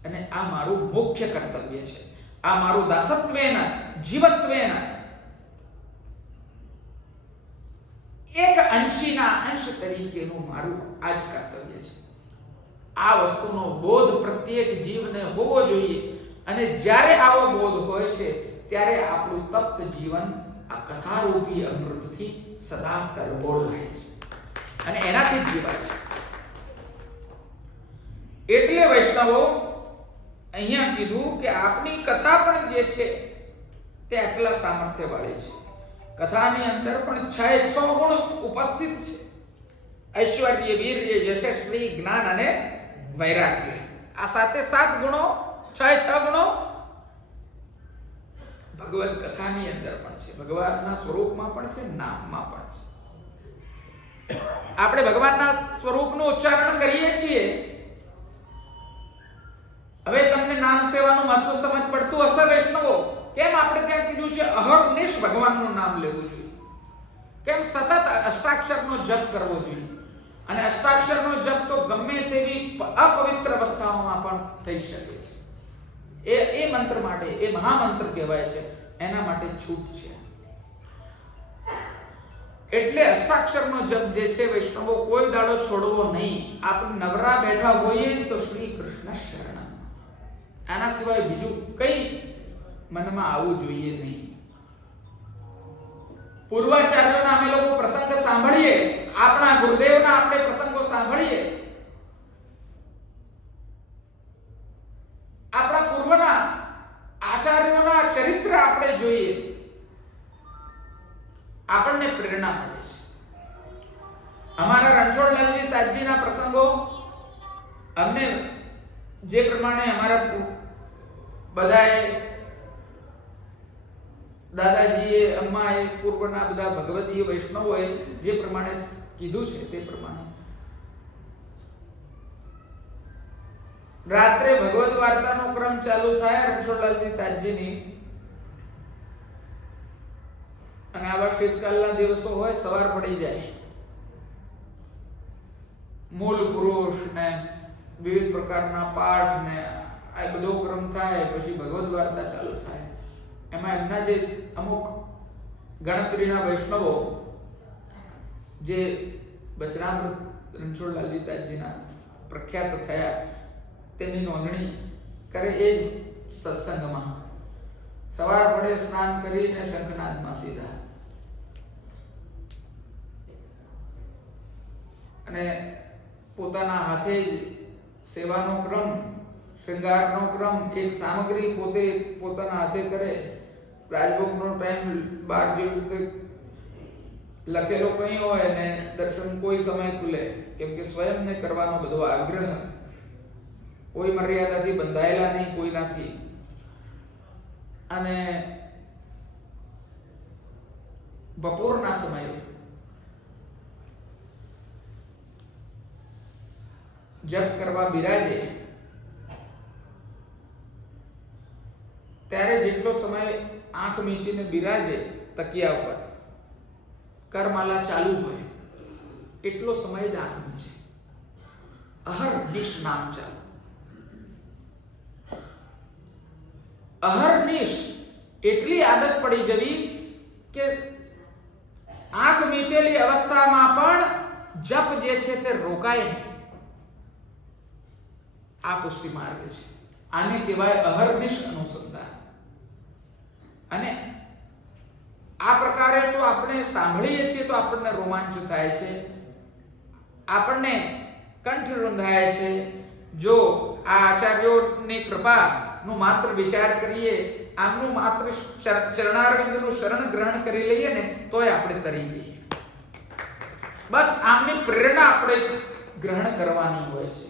અને આ મારું મુખ્ય કર્તવ્ય છે. આ મારું દાસત્વેના જીવત્વેના એક અંશીના અંશ તરીકેનું મારું આ જ કર્તવ્ય છે. આ વસ્તુનો બોધ પ્રત્યેક જીવને હોવો જોઈએ. અને જ્યારે આવો બોધ હોય છે ત્યારે આપણું તપ્ત જીવન આ કથારૂપી અમૃતથી સદા તરબોળ રહે છે અને એનાથી જ જીવાય છે. એટલે વૈષ્ણવો અહીંયા કીધું કે આપની કથા પણ જે છે તે આટલા સામર્થ્ય વાળી છે. કથાની અંદર પણ 6 ગુણ ઉપસ્થિત છે. ઐશ્વર્ય, વીર્ય, યશસ્વી, જ્ઞાન અને વૈરાગ્ય. આ 7 ગુણો, 6 ગુણો ભગવદ કથાની અંદર પણ છે, ભગવાનના સ્વરૂપમાં પણ છે, નામમાં પણ છે. આપણે ભગવાનના સ્વરૂપનું ઉચ્ચારણ કરીએ છીએ. હવે તમને નામ સેવાનું મહત્વ સમજ પડતું હશે વૈષ્ણવો. કેમ આપણે ત્યાં કીધું છે અહર્નિશ ભગવાનનું નામ લેવું જોઈએ, કેમ સતત અષ્ટાક્ષરનો જપ કરવો જોઈએ. અને અષ્ટાક્ષરનો જપ તો ગમે તેવી અપવિત્ર અવસ્થાઓમાં પણ થઈ શકે છે. એ મંત્ર માટે, એ મહામંત્ર કહેવાય છે, એના માટે છૂટ છે. એટલે અષ્ટાક્ષરનો જપ જે છે વૈષ્ણવો કોઈ દાડો છોડવો નહીં. આપણે નવરા બેઠા હોઈએ તો શ્રી કૃષ્ણ શરણ, આના સિવાય બીજું કઈ મનમાં આવવું જોઈએ નહીં. પૂર્વાચાર્યોના અમે લોકો પ્રસંગ સાંભળીએ, આપણા ગુરુદેવના આપણે પ્રસંગો સાંભળીએ, આપણા પૂર્વના આચાર્યોના ચરિત્ર આપણે જોઈએ, આપણને પ્રેરણા મળે છે. અમારા રણછોડલાલજી તાજજીના પ્રસંગો અમને જે પ્રમાણે અમારા બધાએ દાદાજીએ, અમ્માએ, પૂર્વના બધા ભગવદીય વૈષ્ણવોએ જે પ્રમાણે કીધું છે તે પ્રમાણે રાત્રે ભગવદ વાર્તાનો ક્રમ ચાલુ થાય રણછોડલાલજી તાજજીની, અને આવા શીતકાલના દિવસો હોય, સવાર પડી જાય, મૂળ પુરુષ ને વિવિધ પ્રકારના પાઠ ને આ બધો ક્રમ થાય, પછી ભગવદ વાર્તા ચાલુ થાય. એમાં એમના જે અમુક ગણતરીના વૈષ્ણવો જે બચરામૃત રણછોડલાલજી તાજજીના પ્રખ્યાત થયા તેની નોંધણી કરે એ જ સત્સંગમાં સવાર પડે સ્નાન કરીને શંખનાદમાં સીધા, અને પોતાના હાથે જ સેવાનો ક્રમ, શૃંગારનો ક્રમ, એક સામગ્રી પોતે પોતાના હાથે કરે. રાજભોગનો ટાઈમ 12 જેવી રીતે લખેલો કઈ હોય ને દર્શન કોઈ સમય ખુલે, કેમ કે સ્વયંને કરવાનો બધો આગ્રહ, કોઈ મર્યાદાથી બંધાયેલા નહીં કોઈનાથી. અને બપોરના સમયે જપ કરવા બિરાજે ત્યારે જેટલો સમય આંખ મીચીને બિરાજે તકિયા ઉપર, કરમાલા ચાલુ હોય એટલો સમય જ આંખ મીચે, અહર્નિશ નામ ચાલુ. અહર્નિશ એટલી આદત પડી જવી કે આંખ મીચેલી અવસ્થામાં પણ જપ જે છે તે રોકાય નહીં. આ પુષ્ટિ માર્ગ છે. આને કહેવાય અહર્નિશ અનુસંધાન. અને આ પ્રકારે તો આપણે સાંભળીએ છીએ તો આપણને રોમાંચ થાય છે, આપણને કંઠ રૂંધાય છે. જો આ આચાર્યોની કૃપાનું માત્ર વિચાર કરીએ, આમનું માત્ર ચરણારવિંદનું શરણ ગ્રહણ કરી લઈએ ને તોય આપણે તરી જઈએ. બસ આમની પ્રેરણા આપણે ગ્રહણ કરવાની હોય છે.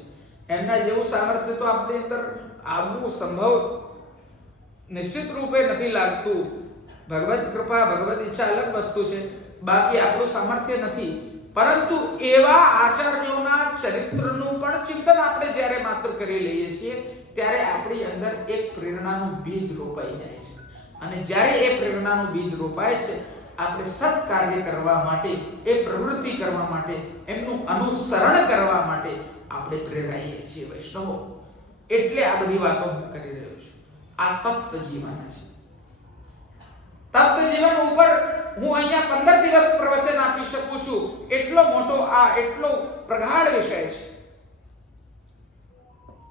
એમના જેવું સામર્થ્ય તો આપણી અંદર આવવું સંભવ નિશ્ચિત રૂપે નથી લાગતું. ભગવદ કૃપા, ભગવદ ઈચ્છા અલગ વસ્તુ છે, બાકી આપણું સામર્થ્ય નથી. પરંતુ એવા આચાર્યોના ચરિત્રનું પણ ચિંતન આપણે જ્યારે માત્ર કરી લઈએ છીએ ત્યારે આપણી અંદર એક પ્રેરણાનું બીજ રોપાઈ જાય છે. અને જ્યારે એ પ્રેરણાનું બીજ રોપાય છે, આપણે સત્કાર્ય કરવા માટે, એ પ્રવૃત્તિ કરવા માટે, એમનું અનુસરણ કરવા માટે આપણે પ્રેરાઈએ છીએ વૈષ્ણવો. એટલે આ બધી વાતો હું કરી રહ્યો છું. આ તપ્ત જીવન છે. તપ્ત જીવન ઉપર હું અહીંયા 15 દિવસ પ્રવચન આપી શકું છું. એટલો મોટો, આ એટલો પ્રગાઢ વિષય છે.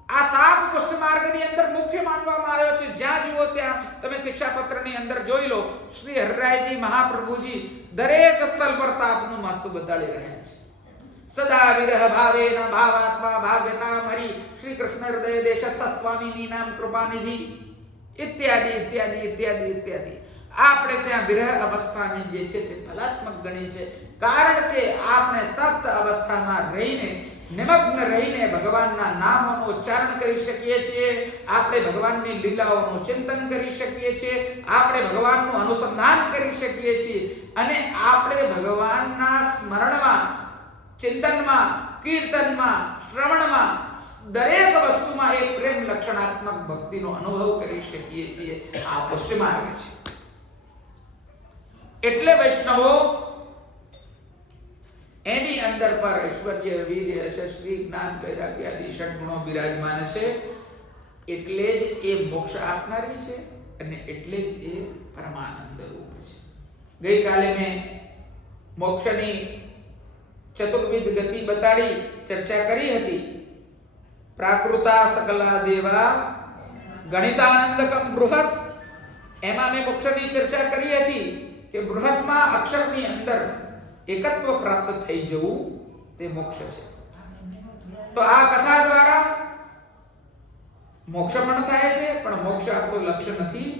આ તાપ પુષ્ટિ માર્ગની અંદર મુખ્ય માનવામાં આવ્યો છે. જ્યાં જુઓ ત્યાં તમે શિક્ષાપત્રની અંદર જોઈ લો, શ્રી હરિરાયજી મહાપ્રભુજી દરેક સ્થળ પર તાપનું મહત્વ બતાડી રહ્યા છે. સદા વિરહ ભાવેન ભાવાત્મા ભાવ્યતામ હરિ શ્રી કૃષ્ણ હૃદય દેશસ્થ સ્વામીની નામ કૃપાનિધિ ઇત્યાદિ ઇત્યાદિ ઇત્યાદિ ઇત્યાદિ. આપણે ત્યાં વિરહ અવસ્થાની જે છે તે ફલાત્મક ગણી છે. કારણ કે આપણે તપ્ત અવસ્થામાં રહીને, નિમગ્ન રહીને ભગવાનના નામોનું ઉચ્ચારણ કરી શકીએ છીએ, આપણે ભગવાનની લીલાઓનું ચિંતન કરી શકીએ છીએ, આપણે ભગવાનનું અનુસંધાન કરી શકીએ છીએ, અને આપણે ભગવાનના સ્મરણમાં, ચિંતનમાં, કીર્તનમાં, શ્રવણમાં, દરેક વસ્તુમાં એ પ્રેમ લક્ષણાત્મક ભક્તિનો અનુભવ કરી શકીએ છીએ. આ પુષ્ટિ માર્ગ છે. એટલે વૈષ્ણવો એની અંદર પર ઐશ્વર્ય, વીર્ય, શ્રી, જ્ઞાન, વૈરાગ્ય આદિ ષડગુણો બિરાજમાન છે. એટલે જ એ મોક્ષ આપનારી છે, અને એટલે જ એ પરમાનંદ રૂપ છે. ગઈકાલે મેં મોક્ષની ચતુર્વિધ ગતિ બતાડી ચર્ચા કરી હતી. પ્રાકૃતા સકલા દેવા ગણિતાનંદકમ બૃહત, એમાં મેં મોક્ષની ચર્ચા કરી હતી કે બૃહતમાં અક્ષરની અંદર એકત્વ પ્રાપ્ત થઈ જવું તે મોક્ષ છે. તો આ કથા દ્વારા મોક્ષ પણ થાય છે, પણ મોક્ષ આપણું લક્ષ્ય નથી.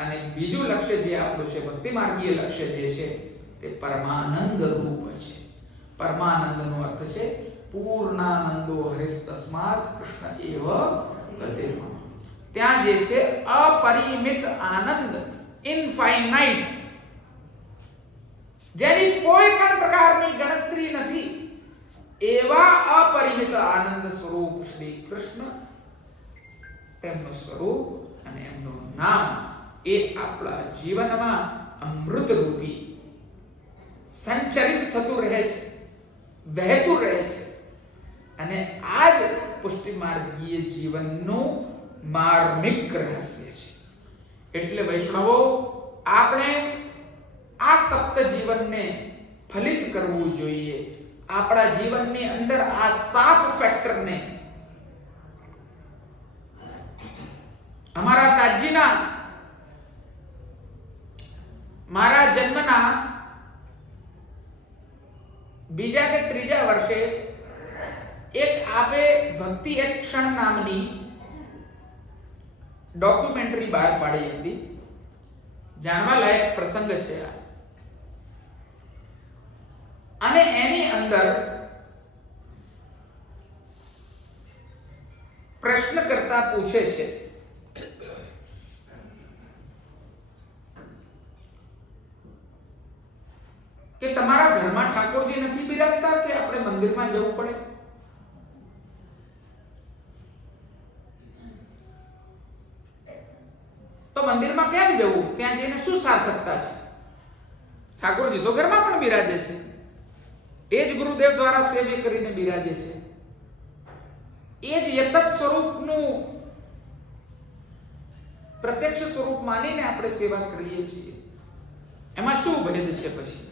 અને બીજું લક્ષ્ય જે આપણું છે, ભક્તિ માર્ગીય લક્ષ્ય જે છે તે પરમાનંદ રૂપ છે. પરમાનંદનો અર્થ છે પૂર્ણાનંદો હરિસ્તસ્માત કૃષ્ણ એવ ગતિર્મમ. ત્યાં જે છે અપરિમિત આનંદ, ઇનફાઇનાઇટ, જેની કોઈ પણ પ્રકારની ગણતરી નથી, એવા અપરિમિત આનંદ સ્વરૂપ શ્રી કૃષ્ણ, તેમનું સ્વરૂપ અને એમનું નામ એ આપણા જીવનમાં અમૃત રૂપી સંચરિત થતું રહે છે, વહેતું રહે છે. અને આ જ પુષ્ટિ માર્ગીય જીવનનું માર્મિક રહસ્ય છે. એટલે વૈષ્ણવો, આપણે આ તપ્ત જીવનને ફલિત કરવું જોઈએ. આપણા જીવનની અંદર આ તાપ ફેક્ટરને, અમારા તાજીના મારા જન્મના બીજા કે ત્રીજા વર્ષે એક આપે ભક્તિ એક ક્ષણ નામની ડોક્યુમેન્ટરી બહાર પાડી હતી. જાણવા લાયક પ્રસંગ છે આ. અને એની અંદર પ્રશ્ન કરતા પૂછે છે કે તમારા ઘરમાં ઠાકોરજી નથી બિરાજતા કે આપણે મંદિરમાં જવું પડે? તો મંદિરમાં કેમ જવું? ત્યાં જઈને શું સાર્થકતા છે? ઠાકોરજી તો ઘરમાં પણ બિરાજે છે, એ જ ગુરુદેવ દ્વારા સેવા કરીને બિરાજે છે, એ જ યતત સ્વરૂપનું પ્રત્યક્ષ સ્વરૂપ માનીને આપણે સેવા કરીએ છીએ. એમાં શું ભેદ છે પછી?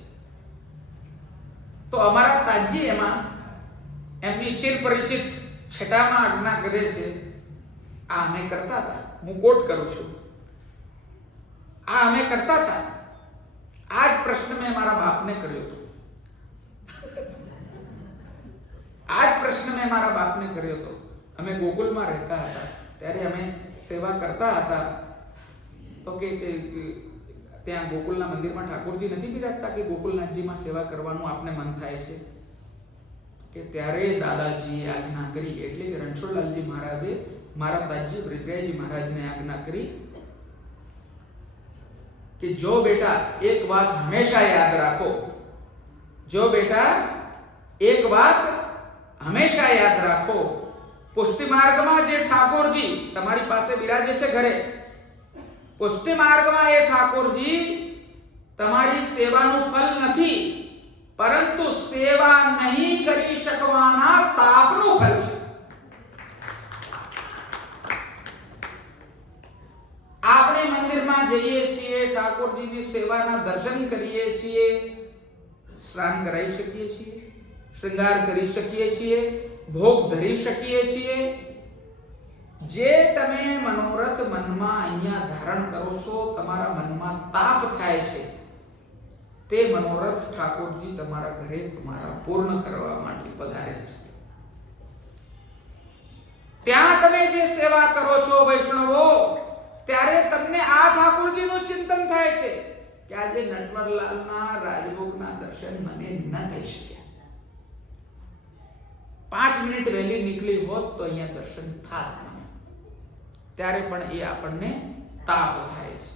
તો અમારા તાજી એમાં એમની ચિર પરિચિત છઠ્ઠામાં આજ્ઞા કરે છે. આ અમે કરતા હતા, હું કોટ કરું છું, આ અમે કરતા હતા. આ જ પ્રશ્ન મેં મારા બાપને કર્યો હતો. આ જ પ્રશ્ન મેં મારા બાપને કર્યો હતો. અમે ગોકુલમાં રહેતા હતા, ત્યારે અમે સેવા કરતા હતા. તો કે ત્યાં ગોકુલના મંદિરમાં ઠાકોરજી નથી બિરાજતા કે ગોકુલનાથજીમાં સેવા કરવાનું આપને મન થાય છે? કે ત્યારે દાદાજીએ આજ્ઞા કરી, એટલે કે રણછોડલાલજી મહારાજે મારા તાજી બ્રિજરાયજી મહારાજને આજ્ઞા કરી કે જો બેટા એક વાત હંમેશા યાદ રાખો, જો બેટા એક વાત હંમેશા યાદ રાખો, પુષ્ટિ માર્ગમાં જે ઠાકોરજી તમારી પાસે બિરાજે છે ઘરે, પુષ્ટિ માર્ગમાં એ ઠાકોરજી તમારી સેવાનું ફલ નથી, પરંતુ સેવા નહીં કરી શકવાના તાપનું ફલ છે. આપણે મંદિરમાં જઈએ છીએ, ઠાકોરજીની સેવાના દર્શન કરીએ છીએ, સ્નાન કરાવી શકીએ છીએ, શ્રૃંગાર કરી શકીએ છીએ, ભોગ ધરી શકીએ છીએ. જે તમે મનોરથ મનમાં અહીંયા ધારણ કરો છો, તમારા મનમાં તાપ થાય છે, તે મનોરથ ઠાકોરજી તમારા ઘરે તમારા પૂર્ણ કરવા માટે પધારે છે. ત્યાં તમે જે સેવા કરો છો વૈષ્ણવો, ત્યારે તમને આ ઠાકોરજીનું ચિંતન થાય છે કે આજે નટવરલાલના રાજભોગના દર્શન મને ન થઈ શક્યા. 5 મિનિટ વહેલી નીકળી હોત તો અહીંયા દર્શન થાત મને. ત્યારે પણ એ આપણને તાપ થાય છે.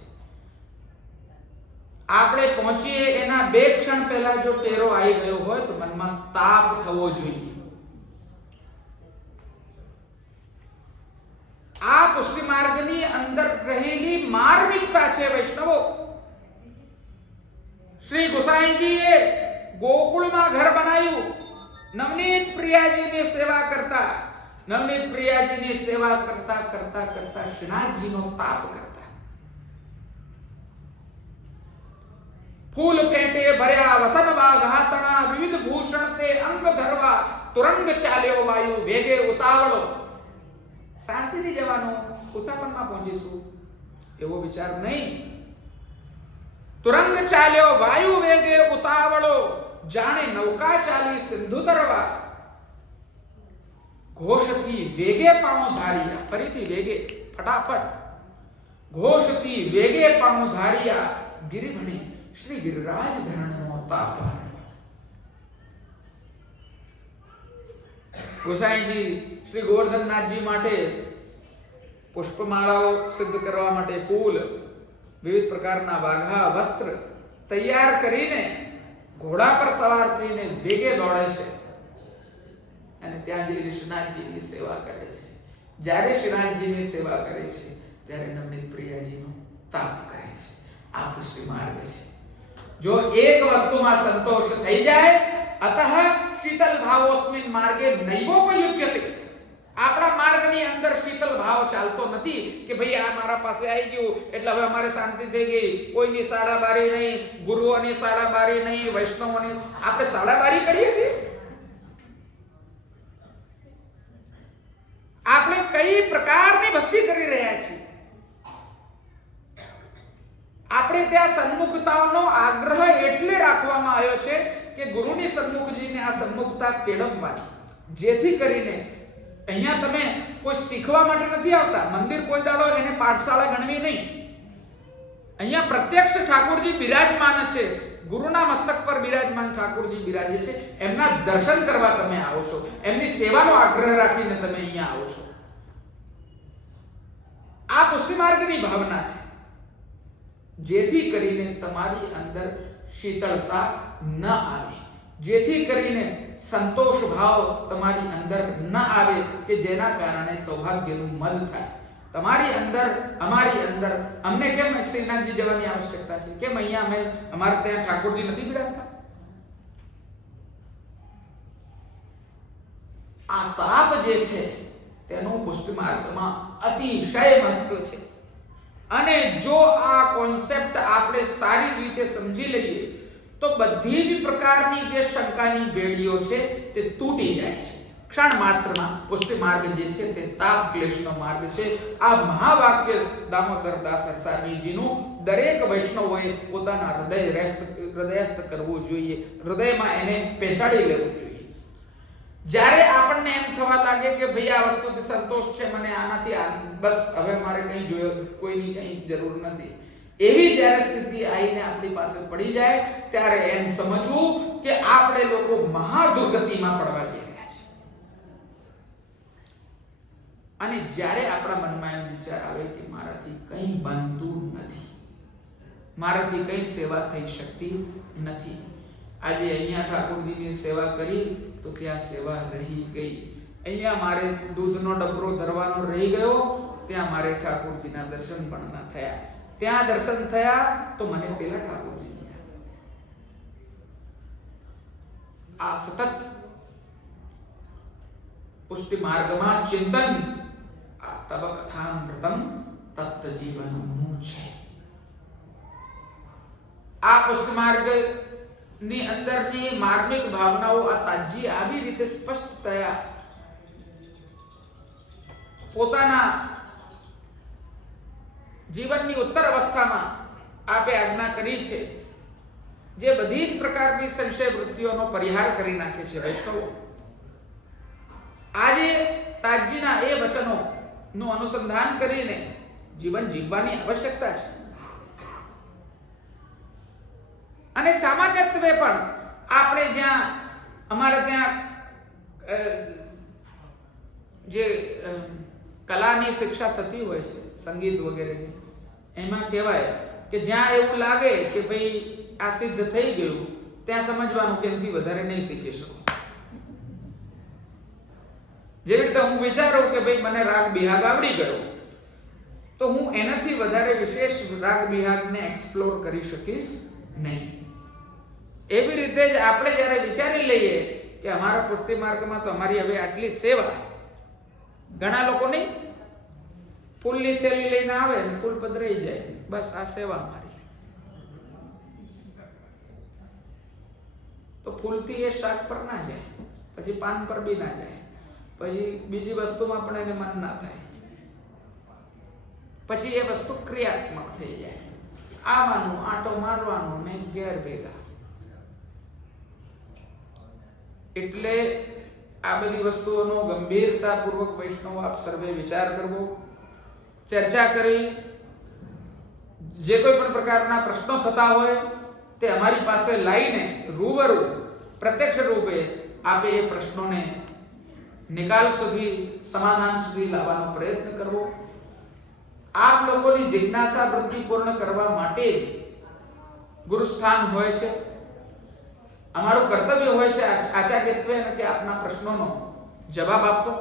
આપણે પહોંચીએ એના 2 ક્ષણ પહેલા જો ટેરો આવી ગયો હોય તો મનમાં તાપ થવો જોઈએ. આ પુષ્ટિ માર્ગની અંદર રહેલી માર્મિકતા છે વૈષ્ણવો. શ્રી ગોસાઈજીએ ગોકુળમાં ઘર બનાવ્યું, નવનીત પ્રિયાજીની સેવા કરતા, નવનીત પ્રિયાજીની સેવા કરતા કરતા કરતા શ્રીનાથજીનો તાપ કરતા. ફૂલ પેટે ભર્યા વસન વાઘા તણા વિવિધ ભૂષણ તે અંગ ધરવા તુરંગ ચાલ્યો વાયુ વેગે ઉતાવળો. શાંતિથી જવાનું, ઉતાવળમાં પહોંચીશું એવો વિચાર નહીં. તુરંગ ચાલ્યો વાયુ વેગે ઉતાવળો જાણે નૌકા ચાલી સિંધુ તરવા. ઘોષથી વેગે પાઉં ધારિયા, ફરીથી વેગે, ફટાફટ. ઘોષથી વેગે પાઉં ધારિયા ગિરિભણી શ્રી ગિરિરાજ ધરણનો તાપ. ગોસાઈજી શ્રી ગોવર્ધનનાથજી માટે પુષ્પમાળાઓ સિદ્ધ કરવા માટે ફૂલ, વિવિધ પ્રકારના વાઘા વસ્ત્ર તૈયાર કરીને ઘોડા પર સવાર થઈને વેગે દોડે છે અને ત્યાં જઈને શ્રીનાથજીની સેવા કરે છે. જ્યારે શ્રીનાથજીની સેવા કરે છે ત્યારે નવનીત પ્રિયાજીનો તાપ કરે છે. આ પુષ્ટિ માર્ગ છે. જો એક વસ્તુમાં સંતોષ થઈ જાય, અતઃ શીતલ ભાવોસ્મિન માર્ગે નૈવોપયુજ્યતે. આપણા માર્ગની અંદર શીતલ ભાવ ચાલતો નથી કે ભાઈ આ મારા પાસે આવી ગયું એટલે હવે અમારે શાંતિ થઈ ગઈ, કોઈની સાડાબારી નહીં, ગુરુઓની સાડાબારી નહીં, વૈષ્ણવોની. આપણે સાડાબારી કરીએ છીએ. આપણે કઈ પ્રકારની ભક્તિ કરી રહ્યા છીએ? આપણે ત્યાં સન્મુખતાનો આગ્રહ એટલે રાખવામાં આવ્યો છે કે ગુરુની સન્મુખજીને આ સન્મુખતા કેળવવાની, જેથી કરીને અહીંયા તમે કોઈ શીખવા માટે નથી આવતા. મંદિર કોઈ દાડો એને પાઠશાળા ગણવી નહીં. અહીંયા પ્રત્યક્ષ ઠાકોરજી બિરાજમાન છે. ગુરુના મસ્તક પર બિરાજમાન ઠાકોરજી બિરાજે છે. એમના દર્શન કરવા તમે આવો છો, એમની સેવાનો આગ્રહ રાખીને તમે અહીંયા આવો છો. આ પુષ્ટિ માર્ગની ભાવના છે, જેથી કરીને તમારી અંદર શીતળતા ન આવે, જેથી કરીને સંતોષ ભાવ તમારી અંદર ન આવે કે જેના કારણે સૌભાગ્યનું મદ થાય. તમારી અંદર, અમારી અંદર, અમને કેમ શ્રીનાથજી જવાની આવશ્યકતા છે? કેમ અહીંયા અમારે ત્યાં ઠાકોરજી નથી બિરાજતા? આ તાપ જે છે તેનું પુષ્ટિ માર્ગમાં અતિશય મહત્વ છે. અને જો આ કોન્સેપ્ટ આપણે સારી રીતે સમજી લઈએ તો બધી જ પ્રકારની જે શંકાની બેડીઓ છે તે તૂટી જાય છે ક્ષણ માત્રમાં. પુષ્ટિ માર્ગ જે છે તે તાપ ક્લેશનો માર્ગ છે. આ મહાવાક્ય દામોદર દાસ સ્વામીજીનું દરેક વૈષ્ણવોએ પોતાના હૃદયસ્થ કરવું જોઈએ, હૃદયમાં એને પેચાડી લેવું જોઈએ. જ્યારે આપણને એમ થવા લાગે કે ભાઈ આ વસ્તુથી સંતોષ છે, મને આનાથી બસ હવે મારે કંઈ જોયો, કોઈની કંઈ જરૂર નથી, એવી જ્યારે સ્થિતિ આવીને આપણી પાસે પડી જાય ત્યારે એમ સમજવું કે આપણે લોકો મહાદુર્ગતિમાં પડવા જઈ રહ્યા છે. અને જ્યારે આપણા મનમાં એમ વિચાર આવે કે મારાથી કંઈ બનતું નથી, મારાથી કંઈ સેવા થઈ શકતી નથી. આજે અહીંયા ઠાકોરજીની સેવા કરી તો ત્યાં સેવા રહી ગઈ. અહીંયા મારે દૂધનો ડબરો ધરવાનો રહી ગયો, ત્યાં મારે ઠાકોરજીના દર્શન પણ ના થયા. ત્યાં દર્શન થયા તો મને પેલા ઠાકોરજી. આ સતત પુષ્ટિ માર્ગમાં ચિંતન, આ તબ કથામૃતમ તપ્ત જીવનનું છે. આ પુષ્ટિ માર્ગ ની અંદરની માર્મિક ભાવનાઓ આ તાજી આવી રીતે સ્પષ્ટ થયા. પોતાના જીવનની ઉત્તર અવસ્થામાં આપે આજ્ઞા કરી છે જે બધી જ પ્રકારની સંશય વૃત્તિઓનો પરિહાર કરી નાખે છે. વૈષ્ણવો, આજે તાજીના એ વચનો નું અનુસંધાન કરીને જીવન જીવવાની આવશ્યકતા છે. અને સામાન્યત્વે પણ આપણે જ્યાં અમારે ત્યાં જે કલાની શિક્ષા થતી હોય છે, સંગીત વગેરેની, એમાં કહેવાય કે જ્યાં એવું લાગે કે ભાઈ આ સિદ્ધ થઈ ગયું, ત્યાં સમજવાનું કે એનાથી વધારે નહીં શીખી શકો. જેવી રીતે હું વિચારું કે ભાઈ મને રાગ બિહાગ આવડી ગયો તો હું એનાથી વધારે વિશેષ રાગ બિહાગને એક્સપ્લોર કરી શકીશ નહીં. એવી રીતે જ આપણે જ્યારે વિચારી લઈએ કે અમારા પુષ્ટિ માર્ગમાં તો અમારી હવે આટલી સેવા, ઘણા લોકો નહીં ફૂલની થેલી લઈને આવે ને ફૂલ પધરાઈ જાય, બસ આ સેવા અમારી. તો ફૂલથી એ શાક પર ના જાય, પછી પાન પર બી ના જાય, પછી બીજી વસ્તુમાં પણ એને મન ના થાય, પછી એ વસ્તુ ક્રિયાત્મક થઈ જાય, આવવાનું, આંટો મારવાનું ને ઘેર ભેગા. એટલે આ બધી વસ્તુઓનો ગંભીરતાપૂર્વક વૈષ્ણવ આપ સર્વે વિચાર કરવો, ચર્ચા કરી. જે કોઈ પણ પ્રકારના પ્રશ્નો થતા હોય તે અમારી પાસે લાવીને રૂબરૂ પ્રત્યક્ષ રૂપે આપે એ પ્રશ્નોને નિકાલ સુધી, સમાધાન સુધી લાવવાનો પ્રયત્ન કરવો. આપ લોકોની જિજ્ઞાસા વૃત્તિ પૂર્ણ કરવા માટે ગુરુસ્થાન હોય છે. અમારું કર્તવ્ય હોય છે આચાર્યત્વે કે આપના પ્રશ્નોનો જવાબ આપવો.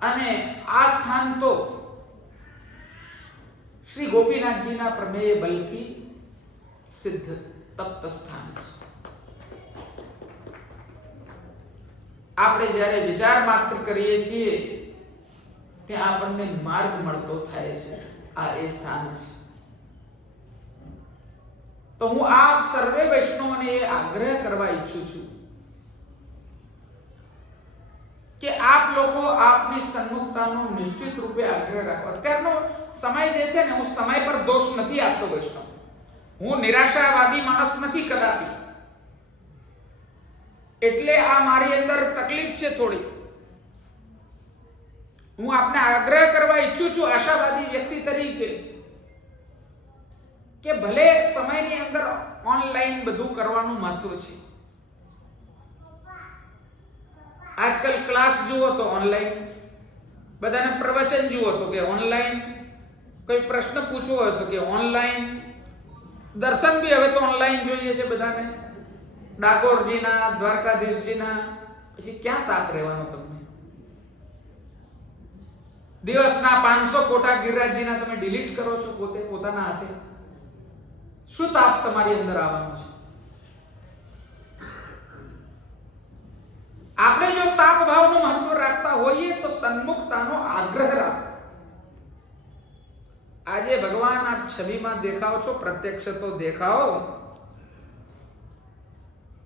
અને આ સ્થાન તો શ્રી ગોપીનાથજીના પ્રમેય બલથી સિદ્ધ તપ્ત સ્થાન છે. આપણે જ્યારે વિચાર માત્ર કરીએ છીએ ત્યાં આપણને માર્ગ મળતો થાય છે. આ એ સ્થાન છે. તો હું આપ સર્વે વૈષ્ણવોને એ આગ્રહ કરવા ઈચ્છું છું કે આપ લોકો આપની સન્મુખતાનો નિશ્ચિત રૂપે આગ્રહ રાખો. અત્યારનો સમય જે છે ને, હું સમય પર દોષ નથી આપતો વૈષ્ણવ. હું નિરાશાવાદી માણસ નથી કદાપી. એટલે આ મારી અંદર તકલીફ છે થોડી. હું આપને આગ્રહ કરવા ઈચ્છું છું આશાવાદી વ્યક્તિ તરીકે કે ભલે સમયની અંદર ઓનલાઈન બધું કરવાનું મહત્વ છે. આજકાલ ક્લાસ જુઓ તો ઓનલાઈન, બધાને પ્રવચન જુઓ તો કે ઓનલાઈન, કોઈ પ્રશ્ન પૂછવો હોય તો કે ઓનલાઈન, દર્શન બી હવે તો ઓનલાઈન જોઈએ છે બધાને. ડાકોરજીના, દ્વારકાધીશજીના, પછી ક્યાં તાપ રહેવાનો તમને? દિવસના 500 ફોટા ગિરિરાજજીના તમે ડિલીટ કરો છો પોતે પોતાના હાથે. શું તાપ તમારી અંદર આવવાનો છે? આપણે જો તાપ ભાવનું મહત્વ રાખતા હોઈએ તો સન્મુખતાનો આગ્રહ રાખો. આજે ભગવાન આપ છબીમાં દેખાઓ છો, પ્રત્યક્ષ તો દેખાઓ.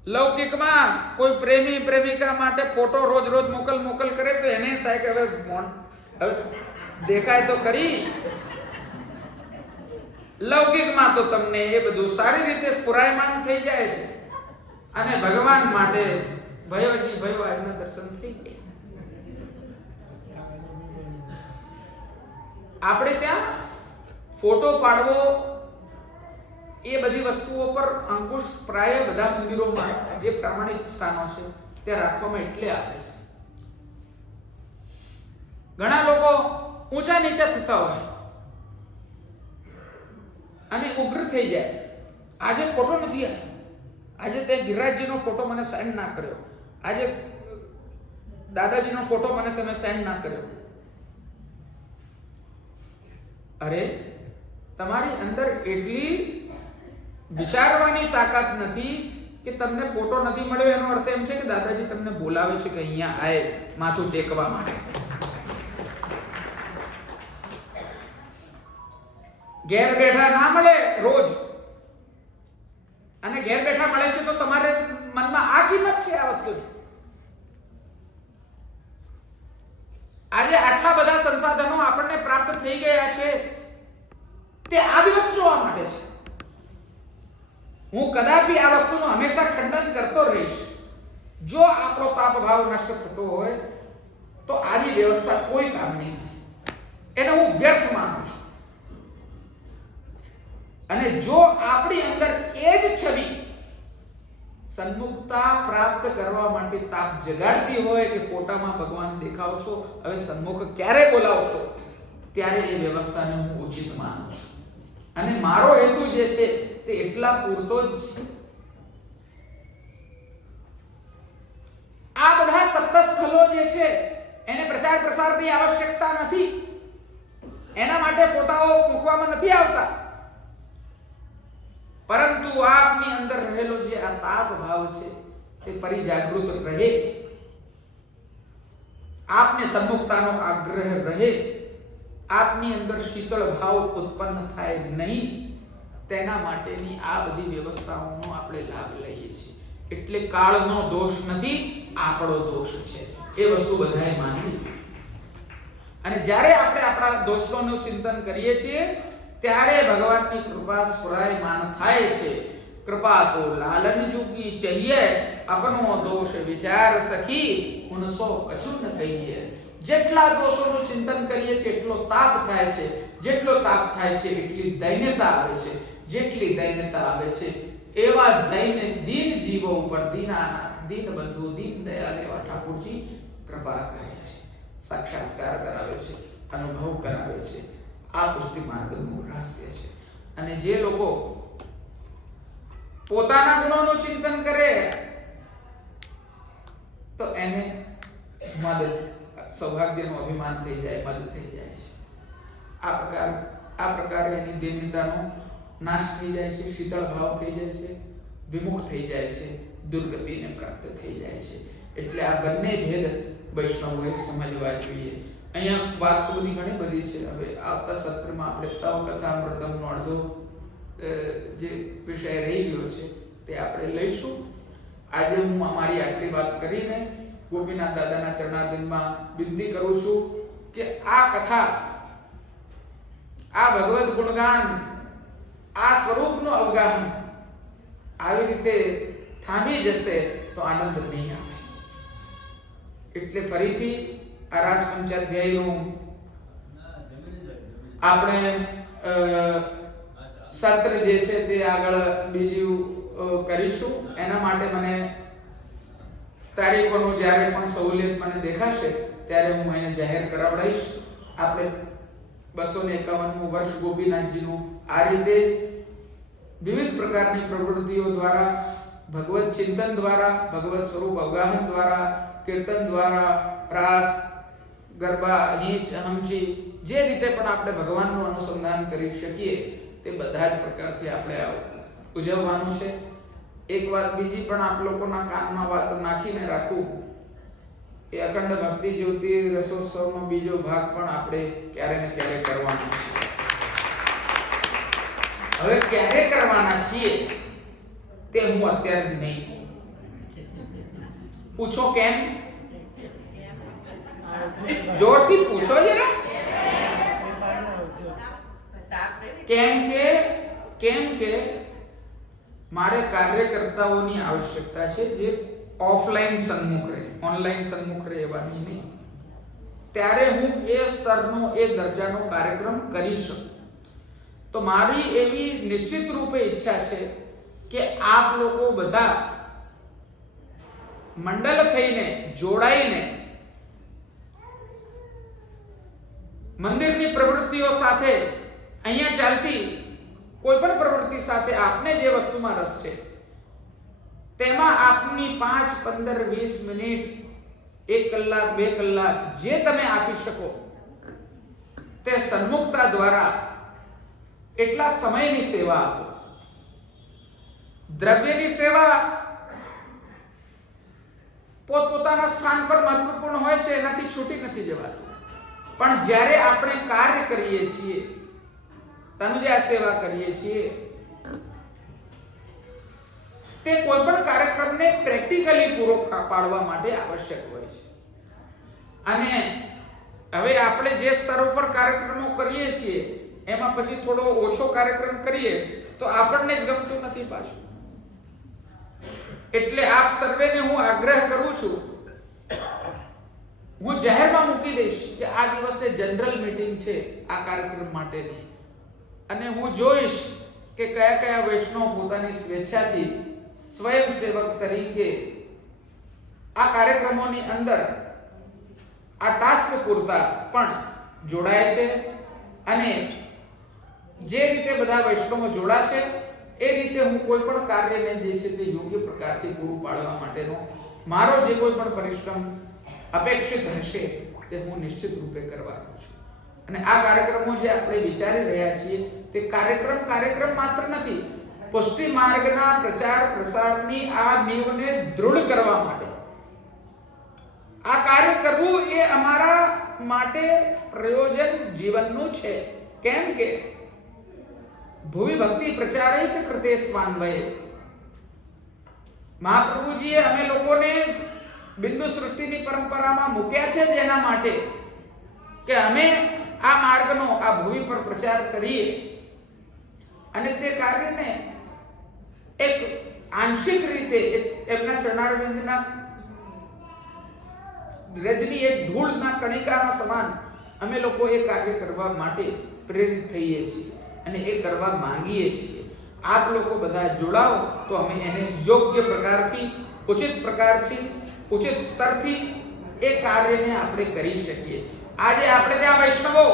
લૌકિકમાં કોઈ પ્રેમી પ્રેમિકા માટે ફોટો રોજ રોજ મોકલ કરે તો એને થાય કે હવે દેખાય તો ખરી. લૌકિકમાં તો તમને એ બધું સારી રીતે સ્ફુરાયમાન થઈ જાય છે. અને ભગવાન માટે ભયવજી ભયવાજના દર્શન થઈ ગયા. આપણે ત્યાં ફોટો પાડવો એ બધી વસ્તુઓ પર અંકુશ પ્રાય બધા મંદિરોમાં જે પ્રામાણિક સ્થાનો છે તે રાખવામાં એટલે આવે છે. ઘણા લોકો ઊંચા નીચા થતા હોય અને ઉગ્ર થઈ જાય. આજે ફોટો નથી આવ્યો, આજે તે ગિરિરાજજીનો ફોટો મને સેન્ડ ના કર્યો, આજે દાદાજીનો ફોટો મને તમે સેન્ડ ના કર્યો. અરે, તમારી અંદર એટલી વિચારવાની તાકાત નથી કે તમને ફોટો નથી મળ્યો એનો અર્થ એમ છે કે દાદાજી તમને બોલાવે છે કે અહીંયા આય માથું ટેકવા માટે. ઘેર બેઠા ના મળે રોજ, અને ઘેર બેઠા મળે છે તો તમારે મનમાં આ કિંમત છે આ વસ્તુની. આજે આટલા બધા સંસાધનો આપણને પ્રાપ્ત થઈ ગયા છે તે આ દિવસ જોવા માટે છે. હું કદાપી આ વસ્તુનું હંમેશા ખંડન કરતો રહીશ. જો આપણો તાપ ભાવ નષ્ટ થતો હોય તો આની વ્યવસ્થા કોઈ કામની નથી, એને હું વ્યર્થ માનું છું. અને જો આપણી અંદર એ જ છબી સન્મુખતા પ્રાપ્ત કરવા માટે તાપ જગાડતી હોય કે ફોટામાં ભગવાન દેખાવ છો, હવે સન્મુખ ક્યારે બોલાવશો ત્યારે એ વ્યવસ્થાને હું ઉચિત માનું છું. અને મારો હેતુ જે છે તે એટલા પૂરતો જ છે. આ બધા તત્વસ્થળો જે છે એને પ્રચાર પ્રસારની આવશ્યકતા નથી. એના માટે ફોટાઓ મૂકવામાં નથી આવતા. પરંતુ આપની અંદર રહેલો જે આ તાપ ભાવ છે તે પરિજાગૃત રહે, આપને સન્મુખતાનો આગ્રહ રહે, આપની અંદર શીતળ ભાવ ઉત્પન્ન થાય નહીં, તેના માટેની આ બધી વ્યવસ્થાઓનો આપણે લાભ લઈએ છીએ. એટલે કાળનો દોષ નથી, આપણો દોષ છે. એ વસ્તુ બધાએ માનવી જોઈએ. અને જ્યારે આપણે આપણા દોષોનું ચિંતન કરીએ છીએ ત્યારે ભગવાનની કૃપા સ્ફુરાયમાન થાય છે. કૃપા તો લાલન જુગી चाहिए, अपनो दोष विचार सखी, उनસો કછું ન કહીએ. જેટલા દોષોનું ચિંતન કરીએ છીએ એટલો તાપ થાય છે, જેટલો તાપ થાય છે એટલી દૈન્યતા આવે છે, જેટલી દૈન્યતા આવે છે એવા દૈન્ય દીન જીવો ઉપર દીનાનાથ, દીનબંધુ, દીન દયાળ એવા ઠાકોરજી કૃપા કરે છે, સાક્ષાત્કાર કરાવે છે, અનુભવ કરાવે છે. આ પુષ્ટિ માર્ગનું રહસ્ય છે. અને જે લોકો પોતાના ગુણોનું ચિંતન કરે તો એને મદ, સૌભાગ્યનું અભિમાન થઈ જાય, મદ થઈ જાય છે. આ પ્રકારે એની દૈન્યતાનો નાશ થઈ જાય છે, શીતળ ભાવ થઈ જાય છે, વિમુખ થઈ જાય છે, દુર્ગતિને પ્રાપ્ત થઈ જાય છે. એટલે આ બંને ભેદ વૈષ્ણવોએ સમજવા જોઈએ. અહીંયા વાત તો બધી ઘણી બધી છે. હવે આવતા સત્રમાં આપણે તવ કથામૃતમનો અડધો જે વિષય રહી ગયો છે તે આપણે લઈશું. આજે હું અમારી આટલી વાત કરીને ગોપીનાથ દાદાના ચરણારવિંદમાં વિનંતી કરું છું કે આ કથા, આ ભગવદ ગુણગાન, આ સ્વરૂપનું અવગાહન આવી રીતે થામી જશે તો આનંદ નહીં આવે. એટલે ફરીથી આ રાસ પંચાધ્યાયનું આપણે સત્ર જે છે તે આગળ બીજું કરીશું. એના માટે મને તારીખોનું જ્યારે પણ સહુલિયત મને દેખાશે ત્યારે હું એને જાહેર કરાવડાવીશ. આપણે 251મું વર્ષ ગોપીનાથજીનું આ રીતે વિવિધ પ્રકારની પ્રવૃત્તિઓ દ્વારા, ભગવત ચિંતન દ્વારા, ભગવત સ્વરૂપ અવગાહન દ્વારા, કીર્તન દ્વારા, રાસ, ગરબા, હિંચ, હમચી, જે રીતે પણ આપણે ભગવાનનું અનુસંધાન કરી શકીએ તે બધા જ પ્રકારથી આપણે ઉજવવાનું છે. એક વાત બીજી પણ આપ લોકોના કાનમાં વાત નાખીને રાખું કે અખંડ ભક્તિ જ્યોતિ રસોત્સવનો બીજો ભાગ પણ આપણે ક્યારે ને ક્યારે કરવાનો છે. હવે ક્યારે કરવાના છીએ તે હું અત્યારે નહીં પૂછો. કેમ? જોરથી પૂછો જરા. કેમ કે મારે કાર્યકર્તાઓની આવશ્યકતા છે જે ઓફલાઈન સન્મુખ રહે, ઓનલાઈન સન્મુખ રહે એવાની નહીં. ત્યારે હું એ સ્તરનો, એ દરજાનો કાર્યક્રમ કરી શકું. તો મારી એવી નિશ્ચિત રૂપે ઈચ્છા છે કે આપ લોકો બધા મંડળ થઈને, જોડાઈને મંદિરની પ્રવૃત્તિઓ સાથે, અહીંયા ચાલતી કોઈ પણ પ્રવૃત્તિ સાથે આપને જે વસ્તુમાં રસ છે તેમાં આપની 5, 15, 20 મિનિટ, 1 કલાક, 2 કલાક જે તમે આપી શકો તે સન્મુખતા દ્વારા એટલા સમયની સેવા આપો. દ્રવ્યની સેવા પોતપોતાના સ્થાન પર મહત્વપૂર્ણ હોય છે, એનાથી છૂટી નથી જવાતું. પણ જ્યારે આપણે કાર્ય કરીએ છીએ, તનુજા સેવા કરીએ છીએ, તે કોઈ પણ કાર્યક્રમને પ્રેક્ટિકલી પૂરો પાડવા માટે આવશ્યક હોય છે. અને હવે આપણે જે સ્તર ઉપર કાર્યક્રમો કરીએ છીએ એમાં પછી થોડો ઓછો કાર્યક્રમ કરીએ તો આપણને જ ગમતું નથી પાછું. એટલે આપ સર્વેને હું આગ્રહ કરું છું, હું જાહેરમાં મૂકી દઈશ કે આ દિવસે જનરલ મીટિંગ છે આ કાર્યક્રમ માટેની, અને હું જોઈશ કે કયા કયા વૈષ્ણવ પોતાની સ્વેચ્છાથી સ્વયંસેવક તરીકે આ કાર્યક્રમોની અંદર આ ટાસ્ક પૂરતા પણ જોડાય છે. અને જે રીતે બધા વૈષ્ણવો જોડાશે એ રીતે હું કોઈ પણ કાર્યને જે છે તે યોગ્ય પ્રકારથી પૂરું પાડવા માટેનો મારો જે કોઈ પણ પરિશ્રમ અપેક્ષિત હશે તે હું નિશ્ચિત રૂપે કરવાનો છું. અને આ કાર્યક્રમો જે આપણે વિચારી રહ્યા છીએ તે કાર્યક્રમ માત્ર નથી, પુષ્ટિ માર્ગના પ્રચાર પ્રસારની આ નીવને દૃઢ કરવા માટે આ કાર્ય કરવું એ અમારા માટે પ્રયોજન જીવનનું છે. કેમ કે ભુવિ ભક્તિ પ્રચારિત કૃતે સ્વાન્વયે. મહાપ્રભુજીએ અમે લોકોને બિંદુ સૃષ્ટિની પરંપરામાં મૂક્યા છે જેના માટે કે અમે આ માર્ગનો આ ભૂમિ પર પ્રચાર કરીએ અને તે કાર્યને એક આંશિક રીતે એમના ચરણારવિંદના રજની એક ધૂળના કણિકાના સમાન અમે લોકો એ કાર્ય કરવા માટે પ્રેરિત થઈએ છીએ અને એ કરવા માંગીએ છીએ. આપ લોકો બધા જોડાઓ તો અમે એને યોગ્ય પ્રકારથી, ઉચિત પ્રકારથી, ઉચિત સ્તરથી એ કાર્યને આપણે કરી શકીએ. આજે આપણે ત્યાં વૈષ્ણવો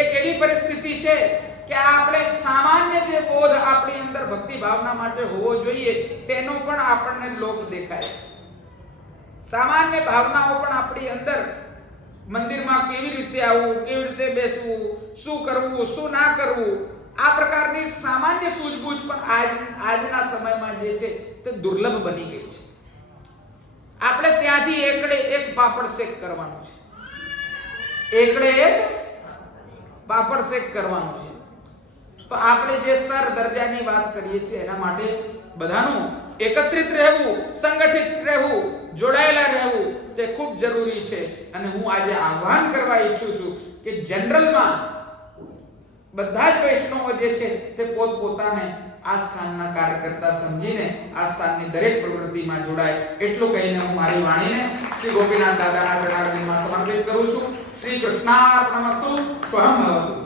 એક એવી પરિસ્થિતિ છે કે આપણે સામાન્ય જે બોધ આપણી અંદર ભક્તિ ભાવના માટે હોવો જોઈએ તેનો પણ આપણને લોપ દેખાય. સામાન્ય ભાવનાઓ પણ આપણી અંદર, મંદિરમાં કેવી રીતે આવવું, કેવી રીતે બેસવું, શું કરવું, શું ના કરવું, આ પ્રકારની સામાન્ય સૂઝબૂઝ પણ આજના સમયમાં જે છે તે દુર્લભ બની ગઈ છે. આપણે ત્યાંથી એકડે એક પાપડ શેક કરવાનો છે, એકડે એક પાપડ શેક કરવાનો છે. તો આપણે જે સ્તર દરજાની વાત કરીએ છીએ એના માટે બધાનું એકત્રિત રહેવું, સંગઠિત રહેવું, જોડાયેલા રહેવું તે ખૂબ જરૂરી છે. અને હું આજે આહ્વાન કરવા ઈચ્છું છું કે જનરલમાં બધા જ વૈષ્ણવો જે છે તે પોતપોતાને આ સ્થાનના કાર્યકર્તા સમજીને આ સ્થાનની દરેક પ્રવૃત્તિમાં જોડાય એટલું કહીને હું મારી વાણીને શ્રી ગોપીનાથ દાદાના ચરણારવિંદમાં સમર્પિત કરું છું. શ્રી કૃષ્ણાર્પણમસ્તુ. સ્વયં ભવતુ.